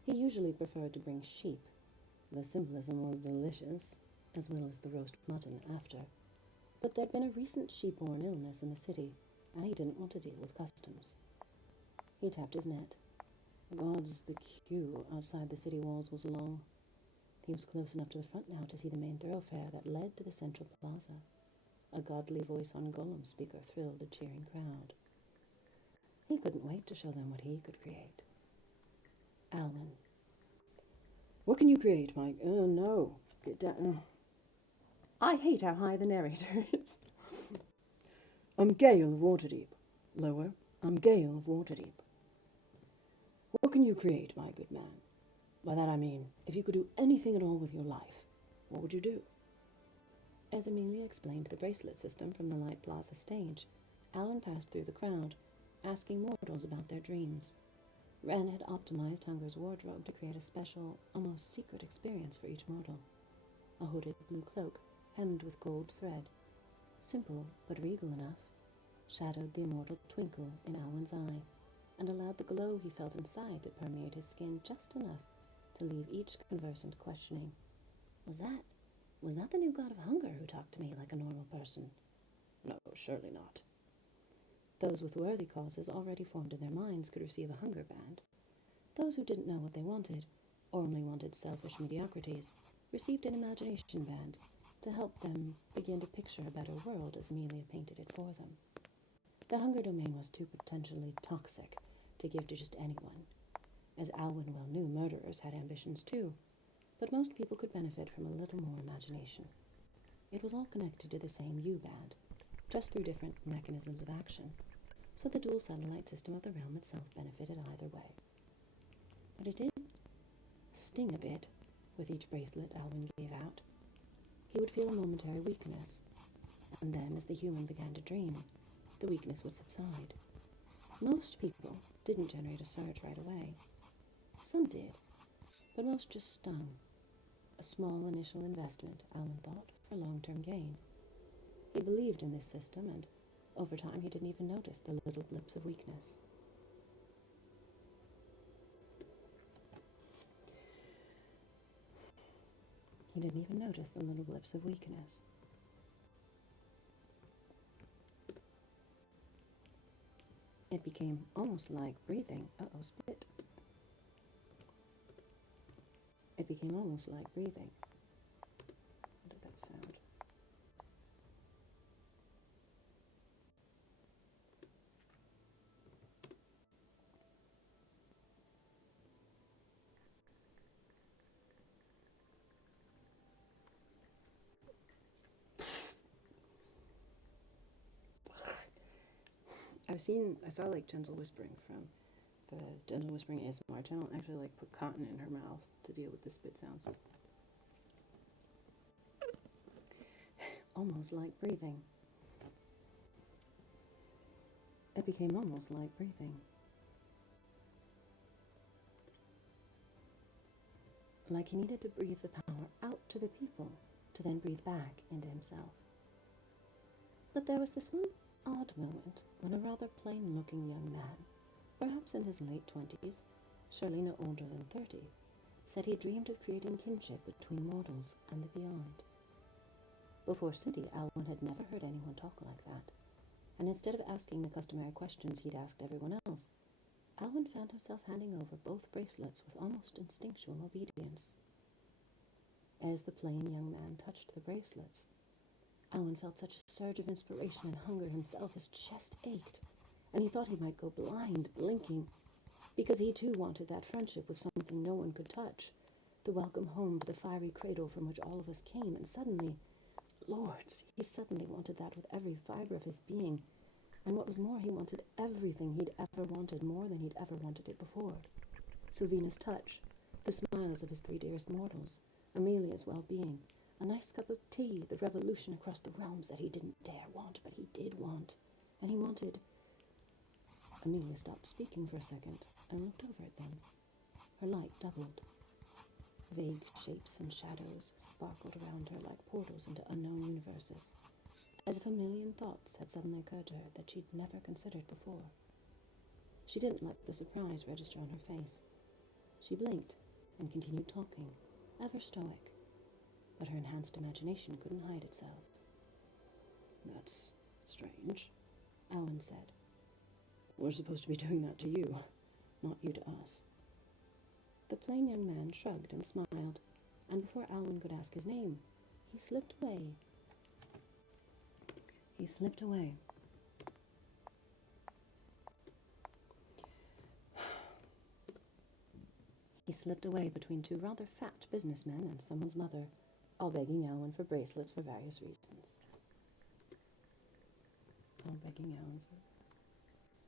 He usually preferred to bring sheep. The symbolism was delicious, as well as the roast mutton after. But there'd been a recent sheep-borne illness in the city, and he didn't want to deal with customs. He tapped his net. Gods, the queue outside the city walls was long. He was close enough to the front now to see the main thoroughfare that led to the central plaza. A godly voice on Golem speaker thrilled a cheering crowd. He couldn't wait to show them what he could create. Alwyn. What can you create, Mike? No. Get down. I hate how high the narrator is. I'm Gale of Waterdeep. Lower. I'm Gale of Waterdeep. What can you create, my good man? By that I mean, if you could do anything at all with your life, what would you do? As Amelia explained the bracelet system from the Light Plaza stage, Alwyn passed through the crowd, asking mortals about their dreams. Ren had optimized Hunger's wardrobe to create a special, almost secret experience for each mortal. A hooded blue cloak, hemmed with gold thread. Simple, but regal enough, shadowed the immortal twinkle in Alwyn's eye, and allowed the glow he felt inside to permeate his skin just enough to leave each conversant questioning. Was that the new god of hunger who talked to me like a normal person? No, surely not. Those with worthy causes already formed in their minds could receive a hunger band. Those who didn't know what they wanted, or only wanted selfish mediocrities, received an imagination band to help them begin to picture a better world as Amelia painted it for them. The hunger domain was too potentially toxic to give to just anyone. As Alwyn well knew, murderers had ambitions too, but most people could benefit from a little more imagination. It was all connected to the same U-band, just through different mechanisms of action, so the dual satellite system of the realm itself benefited either way. But it did sting a bit with each bracelet Alwyn gave out. He would feel a momentary weakness, and then as the human began to dream, the weakness would subside. Most people didn't generate a surge right away. Some did, but most just stung. A small initial investment, Alwyn thought, for long-term gain. He believed in this system, and over time he didn't even notice the little blips of weakness. He didn't even notice the little blips of weakness. It became almost like breathing. Uh-oh, spit. It became almost like breathing. What did that sound? I saw like Gentle Whispering from the Gentle Whispering ASMR channel actually like put cotton in her mouth to deal with the spit sounds. Almost like breathing. It became almost like breathing. Like he needed to breathe the power out to the people to then breathe back into himself. But there was this one odd moment when a rather plain-looking young man, perhaps in his late 20s, surely no older than 30, said he dreamed of creating kinship between mortals and the beyond. Before City, Alwyn had never heard anyone talk like that, and instead of asking the customary questions he'd asked everyone else, Alwyn found himself handing over both bracelets with almost instinctual obedience. as the plain young man touched the bracelets. Alwyn felt such a surge of inspiration and hunger himself, his chest ached, and he thought he might go blind, blinking, because he too wanted that friendship with something no one could touch, the welcome home to the fiery cradle from which all of us came, and suddenly, lords, he suddenly wanted that with every fibre of his being, and what was more, he wanted everything he'd ever wanted more than he'd ever wanted it before. Sylvina's touch, the smiles of his 3 dearest mortals, Amelia's well-being, a nice cup of tea, the revolution across the realms that he didn't dare want, but he did want, and he wanted. Amelia stopped speaking for a second and looked over at them. Her light doubled. Vague shapes and shadows sparkled around her like portals into unknown universes, as if a million thoughts had suddenly occurred to her that she'd never considered before. She didn't let the surprise register on her face. She blinked and continued talking, ever stoic, but her enhanced imagination couldn't hide itself. That's strange, Alwyn said. We're supposed to be doing that to you, not you to us. The plain young man shrugged and smiled, and before Alwyn could ask his name, he slipped away. He slipped away. He slipped away between 2 rather fat businessmen and someone's mother, all begging Alwyn for bracelets for various reasons. All begging Alwyn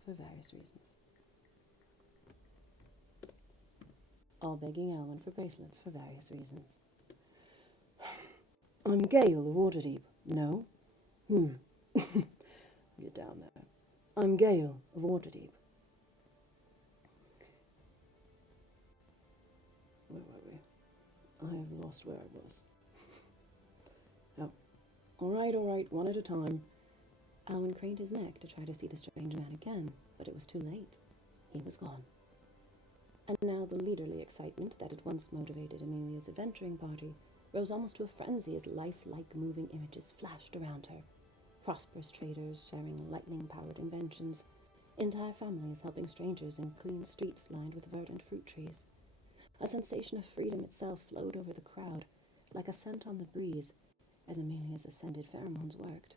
for various reasons. All begging Alwyn for bracelets for various reasons. I'm Gale of Waterdeep. No? Get down there. I'm Gale of Waterdeep. Where were we? I have lost where I was. Oh. All right, one at a time. Alwyn craned his neck to try to see the strange man again, but it was too late. He was gone. And now the leaderly excitement that had once motivated Amelia's adventuring party rose almost to a frenzy as lifelike moving images flashed around her. Prosperous traders sharing lightning-powered inventions, entire families helping strangers in clean streets lined with verdant fruit trees. A sensation of freedom itself flowed over the crowd, like a scent on the breeze, as Amelia's ascended pheromones worked.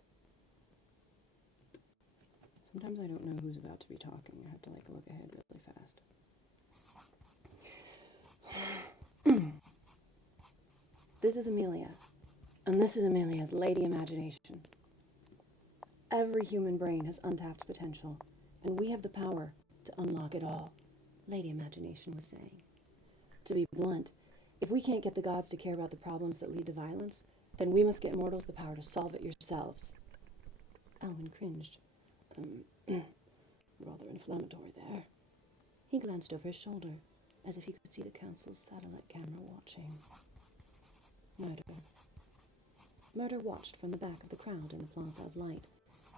Sometimes I don't know who's about to be talking. I have to look ahead really fast. This is Amelia, and this is Amelia's Lady Imagination. Every human brain has untapped potential, and we have the power to unlock it all, Lady Imagination was saying. To be blunt, if we can't get the gods to care about the problems that lead to violence, then we must get mortals the power to solve it yourselves. Alwyn cringed. Rather inflammatory there. He glanced over his shoulder, as if he could see the council's satellite camera watching. Murder watched from the back of the crowd in the Plaza of Light,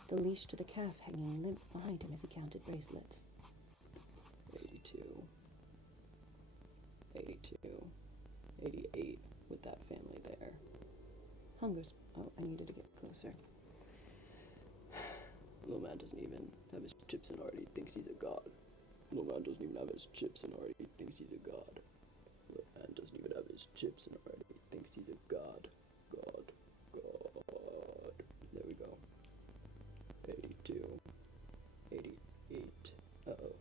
the leash to the calf hanging limp behind him as he counted bracelets. 82. 88 with that family there. Oh, I needed to get closer. Little man doesn't even have his chips and already thinks he's a god. Little man doesn't even have his chips and already thinks he's a god. Little man doesn't even have his chips and already thinks he's a god. God. There we go. 82. 88. Uh-oh.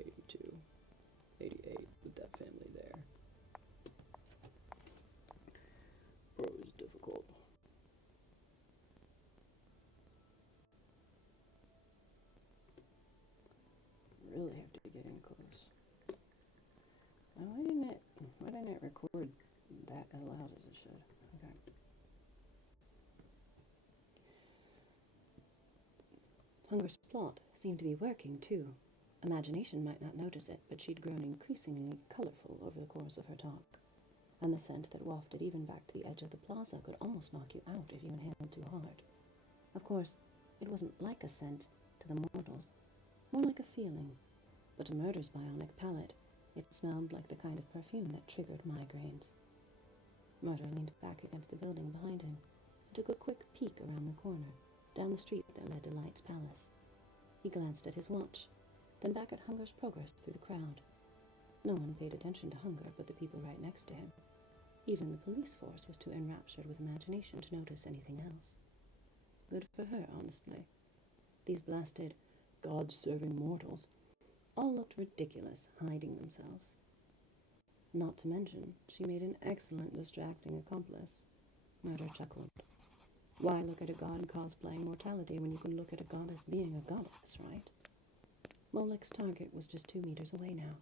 82. 88 with that family there. Bro, it was difficult. Really have to get in close. Why didn't it record that as loud as it should? Okay. Hunger's plot seemed to be working, too. Imagination might not notice it, but she'd grown increasingly colorful over the course of her talk, and the scent that wafted even back to the edge of the plaza could almost knock you out if you inhaled too hard. Of course, it wasn't like a scent to the mortals, more like a feeling, but to Murder's bionic palate, it smelled like the kind of perfume that triggered migraines. Murder leaned back against the building behind him and took a quick peek around the corner, down the street that led to Light's palace. He glanced at his watch, then back at Hunger's progress through the crowd. No one paid attention to Hunger but the people right next to him. Even the police force was too enraptured with imagination to notice anything else. Good for her, honestly. These blasted, God-serving mortals all looked ridiculous, hiding themselves. Not to mention, she made an excellent distracting accomplice. Murder chuckled. Why look at a god cosplaying mortality when you can look at a goddess being a goddess, right? Molek's target was just 2 meters away now.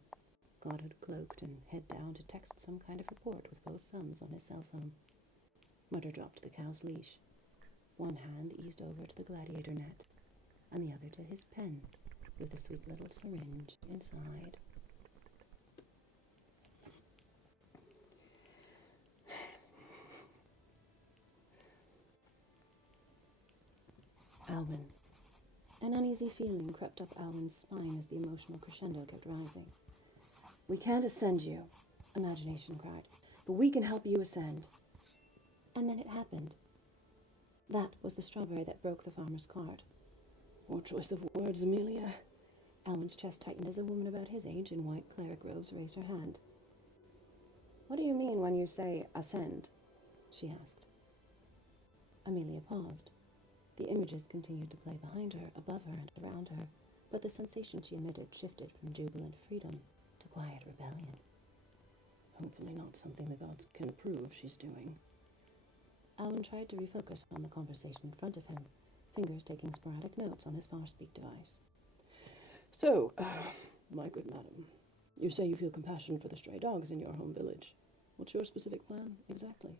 Godhood cloaked and head down to text some kind of report with both thumbs on his cell phone. Murder dropped the cow's leash. One hand eased over to the gladiator net, and the other to his pen, with a sweet little syringe inside. Alwyn. An uneasy feeling crept up Alwyn's spine as the emotional crescendo kept rising. "We can't ascend you," Imagination cried, "but we can help you ascend." And then it happened. That was the strawberry that broke the farmer's cart. Poor choice of words, Amelia. Alwyn's chest tightened as a woman about his age in white cleric robes raised her hand. "What do you mean when you say ascend?" she asked. Amelia paused. The images continued to play behind her, above her, and around her, but the sensation she emitted shifted from jubilant freedom to quiet rebellion. Hopefully not something the gods can approve she's doing. Alwyn tried to refocus on the conversation in front of him, fingers taking sporadic notes on his far-speak device. "So, my good madam, you say you feel compassion for the stray dogs in your home village. What's your specific plan, exactly?"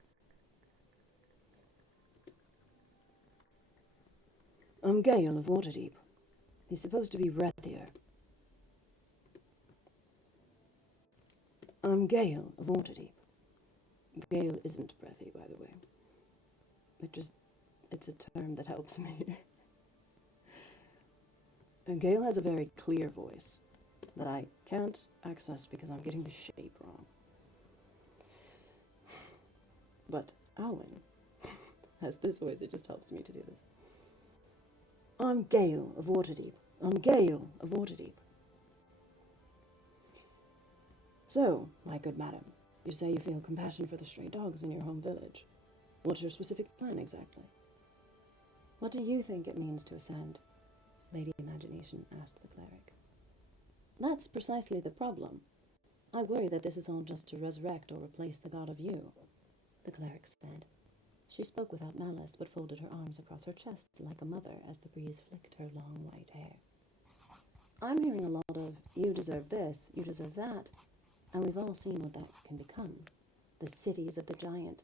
"I'm Gale of Waterdeep. He's supposed to be breathier." "I'm Gale of Waterdeep." Gale isn't breathy, by the way. It's a term that helps me. And Gale has a very clear voice that I can't access because I'm getting the shape wrong. But Alwyn has this voice, it just helps me to do this. "I'm Gale of Waterdeep. I'm Gale of Waterdeep." "So, my good madam, you say you feel compassion for the stray dogs in your home village. What's your specific plan exactly?" "What do you think it means to ascend?" Lady Imagination asked the cleric. "That's precisely the problem. I worry that this is all just to resurrect or replace the god of you," the cleric said. She spoke without malice, but folded her arms across her chest like a mother as the breeze flicked her long white hair. "I'm hearing a lot of, you deserve this, you deserve that, and we've all seen what that can become. The cities of the giant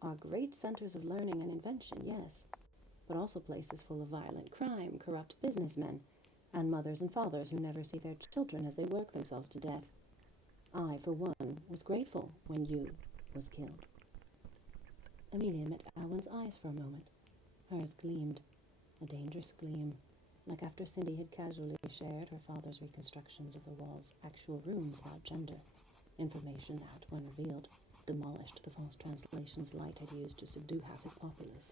are great centers of learning and invention, yes, but also places full of violent crime, corrupt businessmen, and mothers and fathers who never see their children as they work themselves to death. I, for one, was grateful when you was killed." Amelia met Alwyn's eyes for a moment. Hers gleamed, a dangerous gleam, like after Cindy had casually shared her father's reconstructions of the wall's actual rooms about gender, information that, when revealed, demolished the false translations Light had used to subdue half his populace.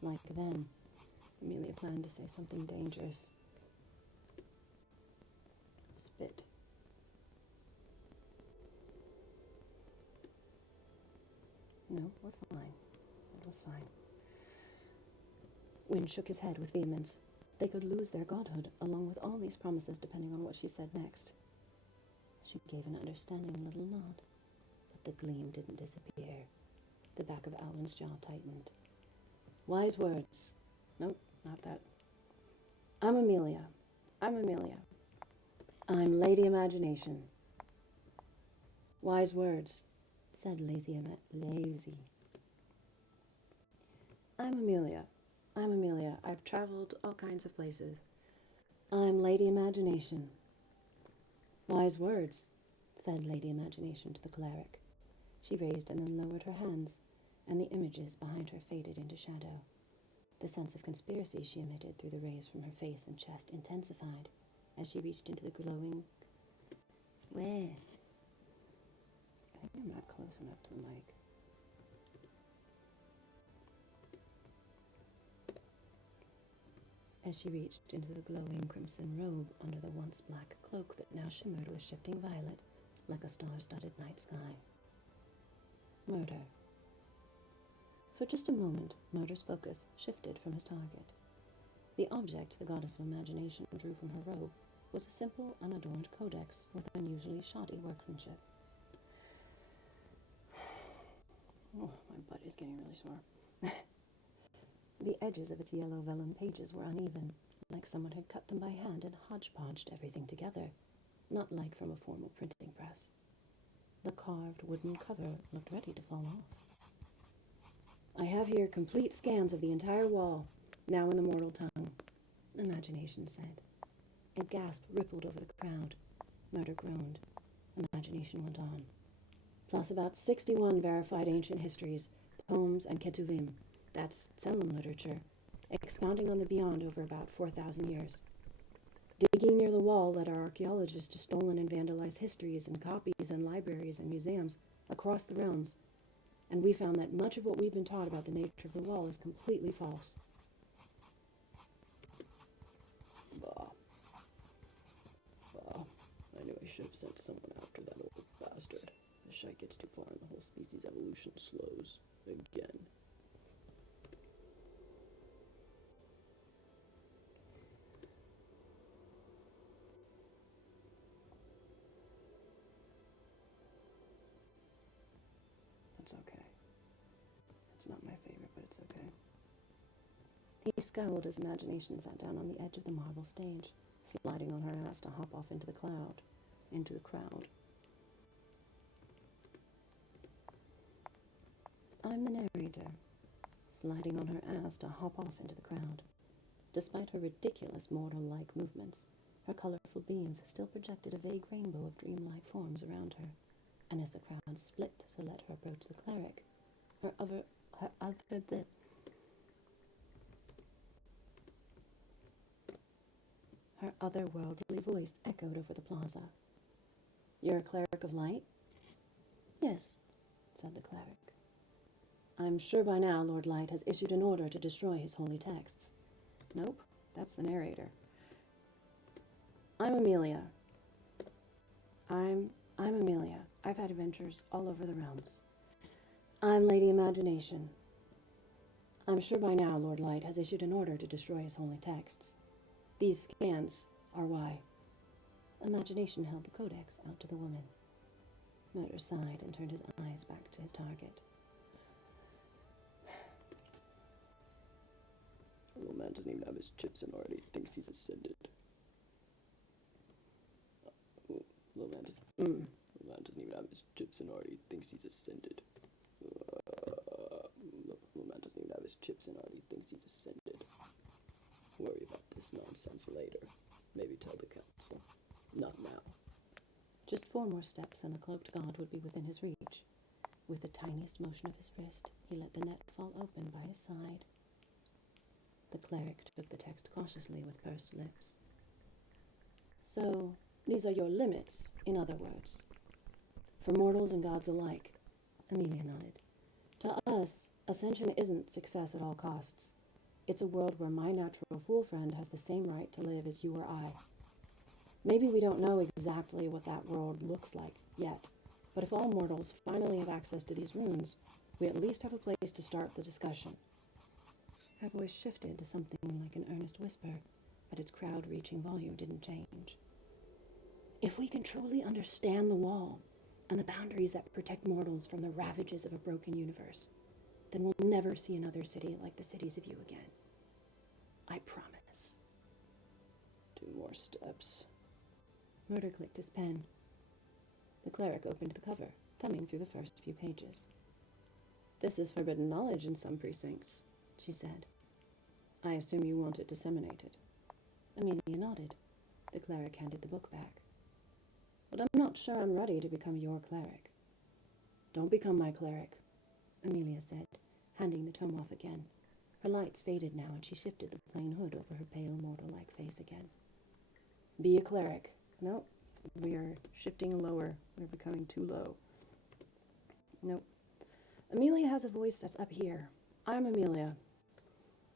Like then, Amelia planned to say something dangerous. Spit. "No, we're fine. It was fine." Wynne shook his head with vehemence. They could lose their godhood, along with all these promises, depending on what she said next. She gave an understanding little nod, but the gleam didn't disappear. The back of Alwyn's jaw tightened. "Wise words." Nope, not that. I'm Amelia. I'm Lady Imagination." "Wise words," said lazy. I'm Amelia. I've traveled all kinds of places. I'm Lady Imagination." "Wise words," said Lady Imagination to the cleric. She raised and then lowered her hands, and the images behind her faded into shadow. The sense of conspiracy she emitted through the rays from her face and chest intensified as she reached into the glowing... Where? I think I'm not close enough to the mic. As she reached into the glowing crimson robe under the once black cloak that now shimmered with shifting violet like a star-studded night sky. Murder. For just a moment, Murder's focus shifted from his target. The object the goddess of imagination drew from her robe was a simple, unadorned codex with unusually shoddy workmanship. Oh, my butt is getting really sore. The edges of its yellow vellum pages were uneven, like someone had cut them by hand and hodgepodged everything together, not like from a formal printing press. The carved wooden cover looked ready to fall off. I have here complete scans of the entire wall, now in the mortal tongue, Imagination said. A gasp rippled over the crowd. Murder groaned. Imagination went on. plus about 61 verified ancient histories, poems, and ketuvim, that's Tselem literature, expounding on the beyond over about 4,000 years. Digging near the wall led our archaeologists to stolen and vandalized histories and copies in libraries and museums across the realms, and we found that much of what we've been taught about the nature of the wall is completely false. Bah. I knew I should have sent someone after that old bastard. The shite gets too far and the whole species evolution slows. Again. It's okay. It's not my favorite, but it's okay. He scowled as Imagination sat down on the edge of the marble stage, sliding on her ass to hop off into the crowd. I'm the narrator, sliding on her ass to hop off into the crowd. Despite her ridiculous mortal-like movements, her colorful beams still projected a vague rainbow of dreamlike forms around her, and as the crowd split to let her approach the cleric, her otherworldly voice echoed over the plaza. You're a cleric of light? Yes, said the cleric. I'm sure by now Lord Light has issued an order to destroy his holy texts. Nope, that's the narrator. I'm Amelia. I'm Amelia. I've had adventures all over the realms. I'm Lady Imagination. I'm sure by now Lord Light has issued an order to destroy his holy texts. These scans are why. Imagination held the codex out to the woman. Murder sighed and turned his eyes back to his target. Little man doesn't even have his chips and already thinks he's ascended. Little man doesn't even have his chips and already thinks he's ascended. Little man doesn't even have his chips and already thinks he's ascended. Worry about this nonsense later. Maybe tell the council. Not now. Just 4 more steps and the cloaked god would be within his reach. With the tiniest motion of his wrist, he let the net fall open by his side. The cleric took the text cautiously with pursed lips. So, these are your limits, in other words. For mortals and gods alike. Amelia nodded. To us, ascension isn't success at all costs. It's a world where my natural fool friend has the same right to live as you or I. Maybe we don't know exactly what that world looks like yet, but if all mortals finally have access to these runes, we at least have a place to start the discussion. Her voice shifted to something like an earnest whisper, but its crowd-reaching volume didn't change. If we can truly understand the wall and the boundaries that protect mortals from the ravages of a broken universe, then we'll never see another city like the cities of you again. I promise. 2 more steps. Murder clicked his pen. The cleric opened the cover, thumbing through the first few pages. This is forbidden knowledge in some precincts, she said. I assume you want it disseminated. Amelia nodded. The cleric handed the book back. But I'm not sure I'm ready to become your cleric. Don't become my cleric, Amelia said, handing the tome off again. Her lights faded now, and she shifted the plain hood over her pale, mortal-like face again. Be a cleric. Nope. We are shifting lower. We're becoming too low. Nope. Amelia has a voice that's up here. I'm Amelia.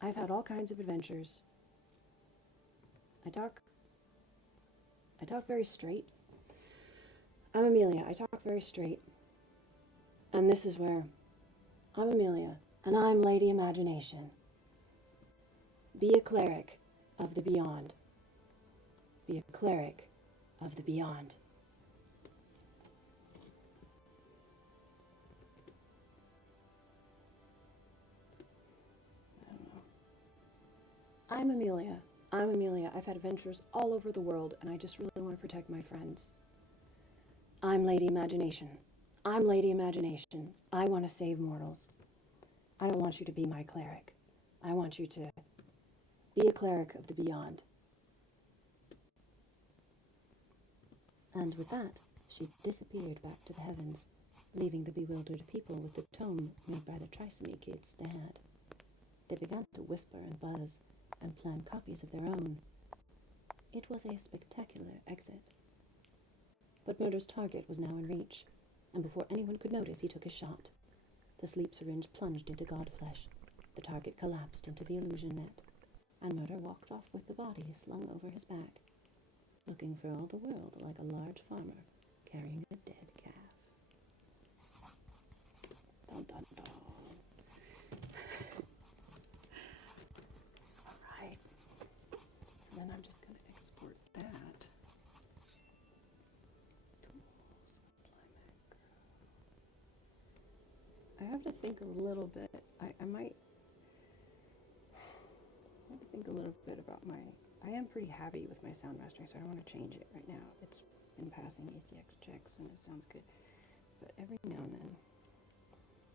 I've had all kinds of adventures. I talk very straight. I'm Amelia. I talk very straight. And this is where I'm Amelia, and I'm Lady Imagination. Be a cleric of the beyond. Be a cleric of the beyond. I don't know. I'm Amelia. I'm Amelia. I've had adventures all over the world, and I just really want to protect my friends. I'm Lady Imagination. I'm Lady Imagination. I want to save mortals. I don't want you to be my cleric. I want you to be a cleric of the beyond. And with that, she disappeared back to the heavens, leaving the bewildered people with the tome made by the trisomy kids they had. They began to whisper and buzz and plan copies of their own. It was a spectacular exit. But Murder's target was now in reach, and before anyone could notice, he took his shot. The sleep syringe plunged into godflesh. The target collapsed into the illusion net, and Murder walked off with the body slung over his back, looking for all the world like a large farmer carrying a dead calf. Dun dun dun. Alright. And then I'm just going to export that. Tools, apply macro. I have to think a little bit. I might have to think a little bit about my... I am pretty happy with my sound mastering, so I don't want to change it right now. It's been passing ACX checks and it sounds good. But every now and then,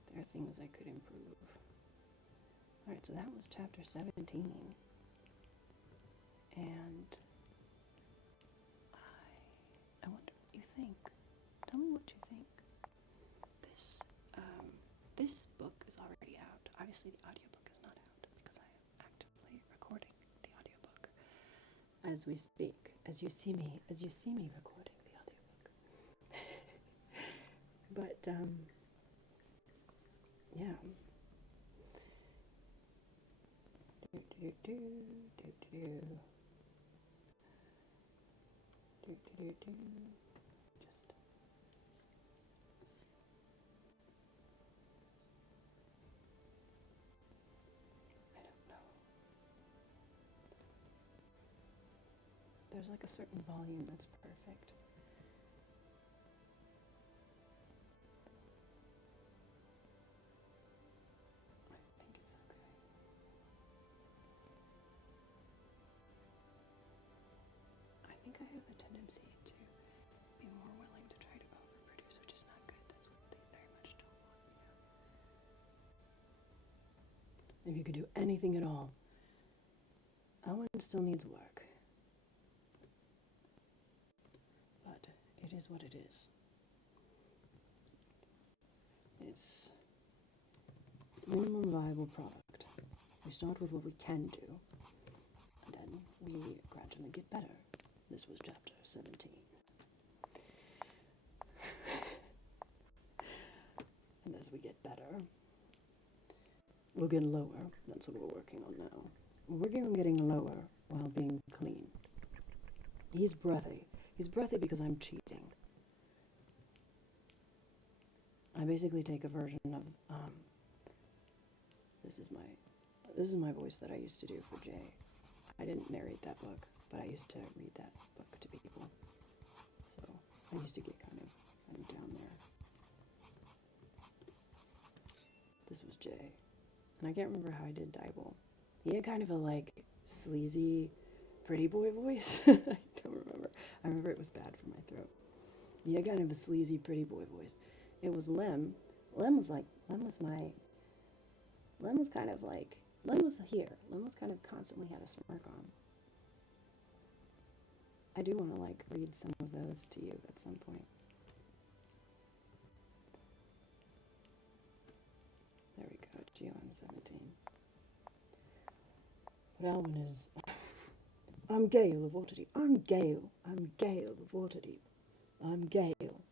there are things I could improve. Alright, so that was chapter 17. And I wonder what you think. Tell me what you think. This book is already out. Obviously the audiobook is not out because I am actively recording the audiobook as we speak, as you see me recording the audiobook. But yeah. Just I don't know. There's like a certain volume that's perfect. I think it's okay. I think I have a tendency to be more willing to try to overproduce, which is not good. That's what they very much don't want, you know. If you could do anything at all, Owen still needs work. But it is what it is. It's minimum viable product. We start with what we can do, and then we gradually get better. This was chapter 17. And as we get better, we'll get lower. That's what we're working on now. We're working on getting lower while being clean. He's breathy. He's breathy because I'm cheating. I basically take a version of, this is my voice that I used to do for Jay. I didn't narrate that book, but I used to read that book to people. So I used to get kind of down there. This was Jay. And I can't remember how I did Dibble. He had kind of a like sleazy pretty boy voice. I don't remember. I remember it was bad for my throat. He had kind of a sleazy pretty boy voice. It was Lem. Lem was kind of constantly had a smirk on. I do want to like read some of those to you at some point. There we go, GOM 17. But Alwyn is... I'm Gale of Waterdeep. I'm Gale of Waterdeep. I'm Gale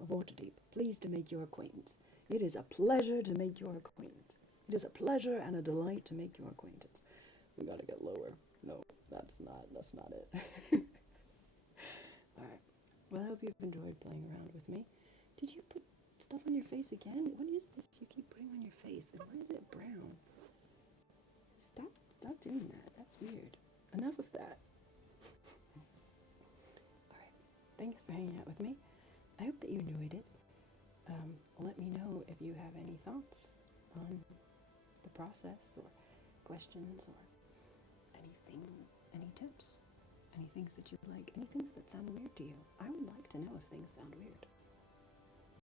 of Waterdeep. Pleased to make your acquaintance. It is a pleasure to make your acquaintance. It is a pleasure and a delight to make your acquaintance. We gotta get lower. No, that's not it. Alright. Well, I hope you've enjoyed playing around with me. Did you put stuff on your face again? What is this you keep putting on your face? And why is it brown? Stop doing that. That's weird. Enough of that. Alright. Thanks for hanging out with me. I hope that you enjoyed it. Let me know if you have any thoughts on the process or questions or anything, any tips, any things that you like, any things that sound weird to you. I would like to know if things sound weird.